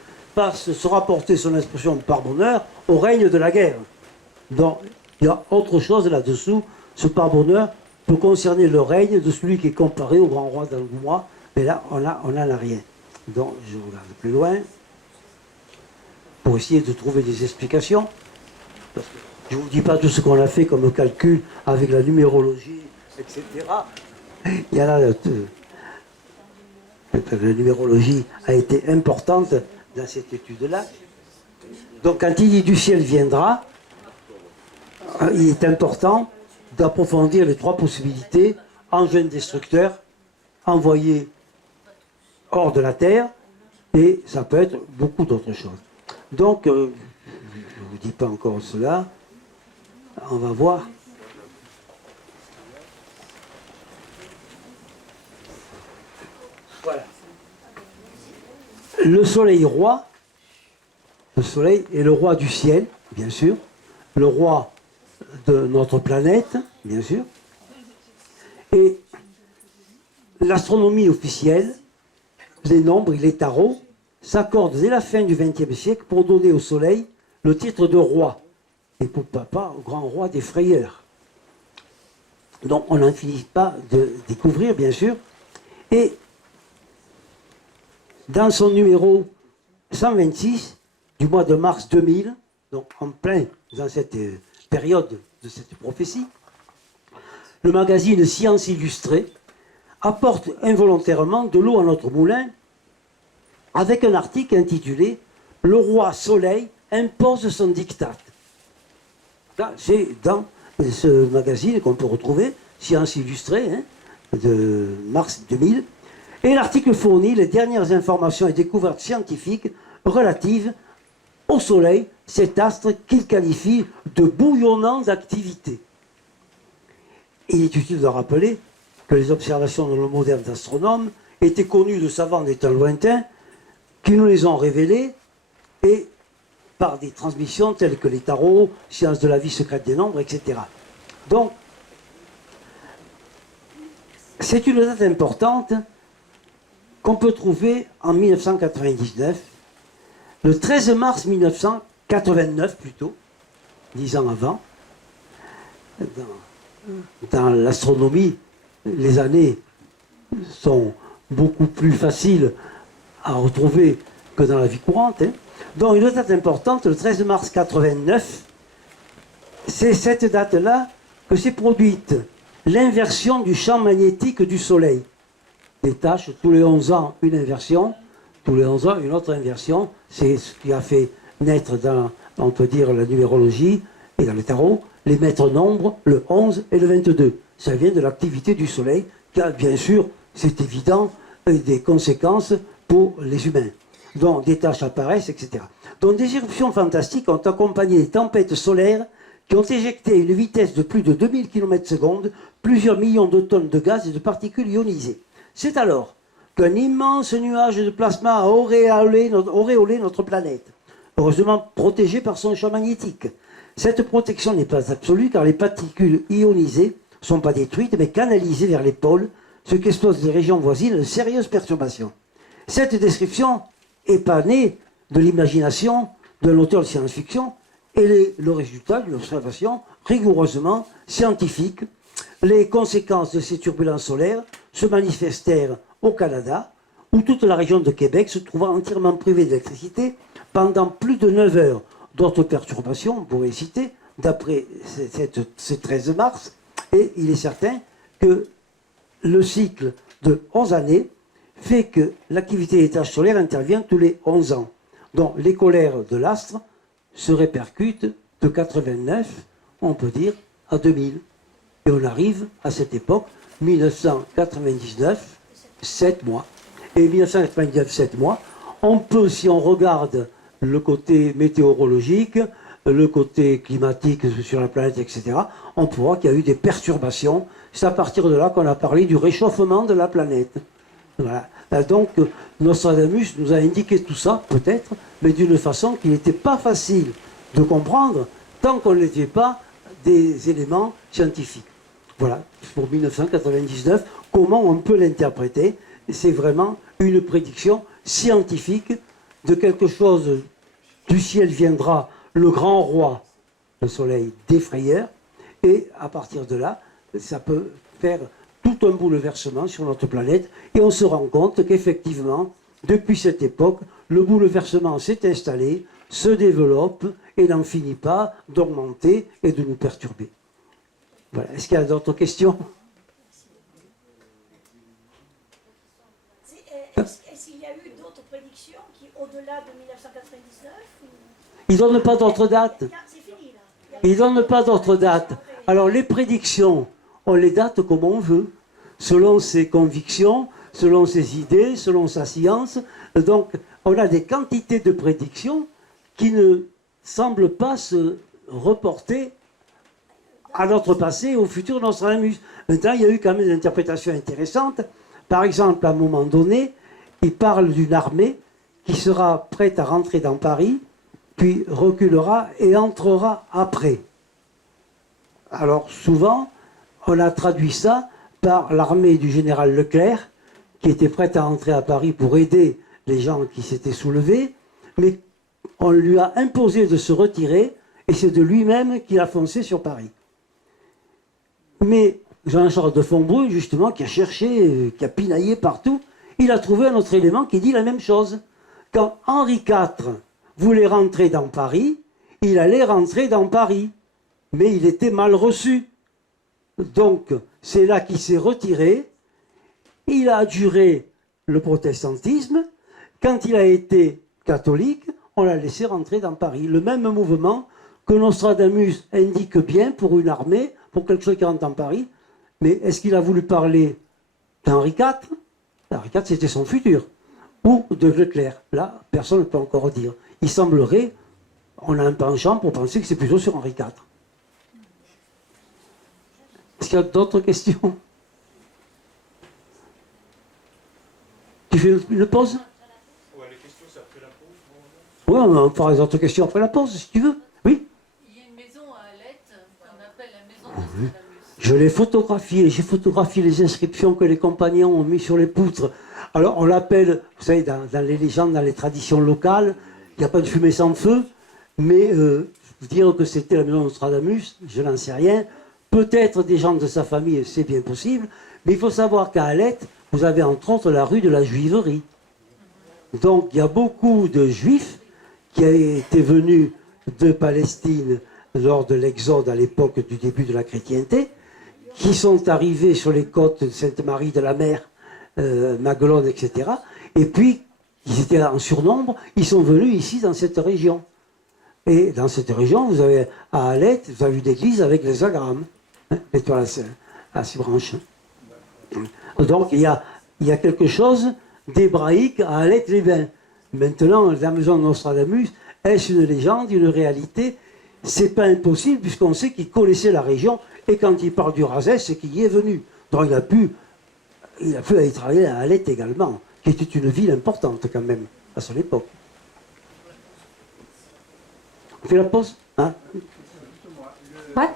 se rapporter son expression par bonheur au règne de la guerre. Donc, il y a autre chose là-dessous. Ce par bonheur peut concerner le règne de celui qui est comparé au grand roi d'Angoumois, mais là, on n'en a rien. Donc, je regarde plus loin pour essayer de trouver des explications. Parce que je ne vous dis pas tout ce qu'on a fait comme calcul avec la numérologie, etc. Il y a là, la numérologie a été importante dans cette étude-là. Donc quand il dit du ciel viendra, il est important d'approfondir les trois possibilités: engin destructeur, envoyé hors de la Terre, et ça peut être beaucoup d'autres choses. Donc, je ne vous dis pas encore cela, on va voir. Voilà. Le soleil roi, le soleil est le roi du ciel, bien sûr, le roi de notre planète, bien sûr, et l'astronomie officielle, les nombres et les tarots s'accordent dès la fin du XXe siècle pour donner au soleil le titre de roi, et pour papa, au grand roi des frayeurs. Donc on n'en finit pas de découvrir, bien sûr, et dans son numéro 126 du mois de mars 2000, donc en plein dans cette période de cette prophétie, le magazine Science Illustrée apporte involontairement de l'eau à notre moulin avec un article intitulé « Le roi Soleil impose son diktat ». C'est dans ce magazine qu'on peut retrouver, Science Illustrée, de mars 2000, et l'article fournit les dernières informations et découvertes scientifiques relatives au Soleil, cet astre qu'il qualifie de bouillonnant d'activité. Il est utile de rappeler que les observations de nos modernes astronomes étaient connues de savants des temps lointains qui nous les ont révélées, et par des transmissions telles que les tarots, sciences de la vie secrète des nombres, etc. Donc, c'est une date importante qu'on peut trouver en 1999, le 13 mars 1989 plutôt, 10 ans avant. Dans l'astronomie, les années sont beaucoup plus faciles à retrouver que dans la vie courante. Donc une date importante, le 13 mars 89, c'est cette date-là que s'est produite l'inversion du champ magnétique du Soleil. Des tâches, tous les 11 ans, une inversion, tous les 11 ans, une autre inversion. C'est ce qui a fait naître dans, on peut dire, la numérologie et dans les tarots, les maîtres nombres, le 11 et le 22. Ça vient de l'activité du Soleil, qui a, bien sûr, c'est évident, des conséquences pour les humains. Donc des tâches apparaissent, etc. Donc des éruptions fantastiques ont accompagné des tempêtes solaires qui ont éjecté à une vitesse de plus de 2000 km/s plusieurs millions de tonnes de gaz et de particules ionisées. C'est alors qu'un immense nuage de plasma a auréolé notre planète, heureusement protégée par son champ magnétique. Cette protection n'est pas absolue car les particules ionisées ne sont pas détruites mais canalisées vers les pôles, ce qui expose des régions voisines de sérieuses perturbations. Cette description n'est pas née de l'imagination d'un auteur de science-fiction, elle est le résultat d'une observation rigoureusement scientifique. Les conséquences de ces turbulences solaires se manifestèrent au Canada, où toute la région de Québec se trouva entièrement privée d'électricité pendant plus de 9 heures. D'autres perturbations, on pourrait citer, d'après ce 13 mars, et il est certain que le cycle de 11 années fait que l'activité des tâches solaires intervient tous les 11 ans. Donc les colères de l'astre se répercutent de 89, on peut dire, à 2000. Et on arrive à cette époque 1999, 7 mois. Et 1999, 7 mois. On peut, si on regarde le côté météorologique, le côté climatique sur la planète, etc., on peut voir qu'il y a eu des perturbations. C'est à partir de là qu'on a parlé du réchauffement de la planète. Voilà. Donc, Nostradamus nous a indiqué tout ça, peut-être, mais d'une façon qui n'était pas facile de comprendre tant qu'on n'était pas des éléments scientifiques. Voilà, pour 1999, comment on peut l'interpréter? C'est vraiment une prédiction scientifique de quelque chose. Du ciel viendra le grand roi, le soleil des frayeurs, et à partir de là, ça peut faire tout un bouleversement sur notre planète, et on se rend compte qu'effectivement, depuis cette époque, le bouleversement s'est installé, se développe, et n'en finit pas d'augmenter et de nous perturber. Voilà. Est-ce qu'il y a d'autres questions? Est-ce qu'il y a eu d'autres prédictions qui, au-delà de 1999 ou... Ils ne donnent pas d'autres dates. C'est fini, là. Ils ne donnent pas d'autres dates. Alors les prédictions, on les date comme on veut, selon ses convictions, selon ses idées, selon sa science. Donc on a des quantités de prédictions qui ne semblent pas se reporter à notre passé, au futur de Nostradamus. Maintenant, il y a eu quand même des interprétations intéressantes. Par exemple, à un moment donné, il parle d'une armée qui sera prête à rentrer dans Paris, puis reculera et entrera après. Alors souvent, on a traduit ça par l'armée du général Leclerc, qui était prête à entrer à Paris pour aider les gens qui s'étaient soulevés, mais on lui a imposé de se retirer, et c'est de lui-même qu'il a foncé sur Paris. Mais Jean-Charles de Fontbrue, justement, qui a cherché, qui a pinaillé partout, il a trouvé un autre élément qui dit la même chose. Quand Henri IV voulait rentrer dans Paris, il allait rentrer dans Paris, mais il était mal reçu. Donc, c'est là qu'il s'est retiré. Il a adjuré le protestantisme. Quand il a été catholique, on l'a laissé rentrer dans Paris. Le même mouvement que Nostradamus indique bien pour une armée, pour quelque chose qui rentre en Paris. Mais est-ce qu'il a voulu parler d'Henri IV? Henri IV, c'était son futur. Ou de Leclerc? Là, personne ne peut encore dire. Il semblerait, on a un penchant pour penser que c'est plutôt sur Henri IV. Est-ce qu'il y a d'autres questions? Tu fais une pause? Ouais, les questions, c'est après la pause. Oui, on fera les autres questions après la pause, si tu veux. Oui? Il y a une maison à Alette qu'on appelle la maison de Nostradamus. Je l'ai photographié, j'ai photographié les inscriptions que les compagnons ont mis sur les poutres. Alors on l'appelle, vous savez, dans les légendes, dans les traditions locales, il n'y a pas de fumée sans feu, mais dire que c'était la maison de Nostradamus, je n'en sais rien. Peut-être des gens de sa famille, c'est bien possible, mais il faut savoir qu'à Alette, vous avez entre autres la rue de la Juiverie. Donc il y a beaucoup de Juifs qui étaient venus de Palestine lors de l'exode à l'époque du début de la chrétienté, qui sont arrivés sur les côtes de Sainte-Marie de la Mer, Maguelone, etc. Et puis, ils étaient en surnombre, ils sont venus ici dans cette région. Et dans cette région, vous avez à Alette, vous avez une église avec les agrammes, l'étoile à six branches. Donc il y a quelque chose d'hébraïque à Alette-les-Bains. Maintenant, la maison de Nostradamus, est-ce une légende, une réalité? C'est pas impossible, puisqu'on sait qu'il connaissait la région, et quand il parle du Razès, c'est qu'il y est venu. Donc il a pu aller travailler à Alette également, qui était une ville importante quand même, à son époque. On fait la pause, hein? Ouais.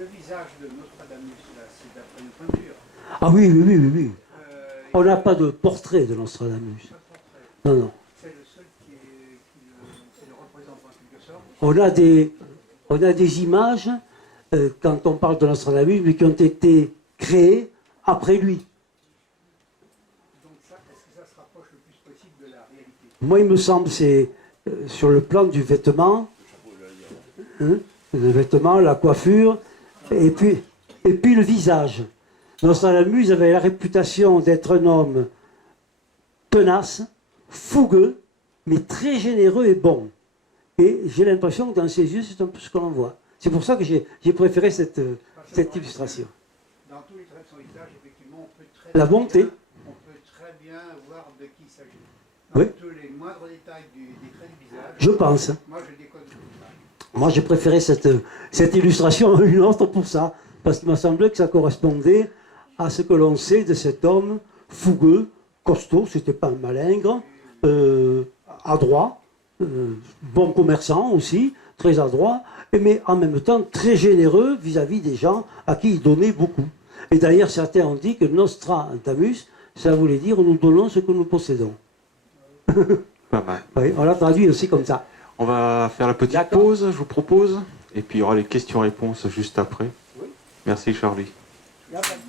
Le visage de Nostradamus, là, c'est d'après une peinture. Ah oui. On n'a pas de portrait de Nostradamus. Non, non. C'est le seul qui le représente en quelque sorte. On a des images, quand on parle de Nostradamus, mais qui ont été créées après lui. Donc ça, est-ce que ça se rapproche le plus possible de la réalité? Moi, il me semble, c'est sur le plan du vêtement, hein, le vêtement, la coiffure, et puis le visage. Nostradamus avait la réputation d'être un homme tenace, fougueux, mais très généreux et bon. Et j'ai l'impression que dans ses yeux, c'est un peu ce que l'on voit. C'est pour ça que j'ai préféré cette illustration. Dans tous les traits de son visage, effectivement, la bonté. On peut très bien voir de qui il s'agit. Oui. Dans tous les moindres détails des traits du visage. Je pense. Moi, je décode tout. Moi, j'ai préféré cette illustration à une autre pour ça, parce qu'il m'a semblé que ça correspondait à ce que l'on sait de cet homme fougueux, costaud, c'était pas un malingre, adroit, bon commerçant aussi, très adroit, mais en même temps très généreux vis-à-vis des gens à qui il donnait beaucoup. Et d'ailleurs, certains ont dit que Nostra Antamus, ça voulait dire nous donnons ce que nous possédons. Pas mal. Oui, on l'a traduit aussi comme ça. On va faire la petite D'accord. pause, je vous propose. Et puis il y aura les questions-réponses juste après. Oui. Merci Charlie. Il y a pas de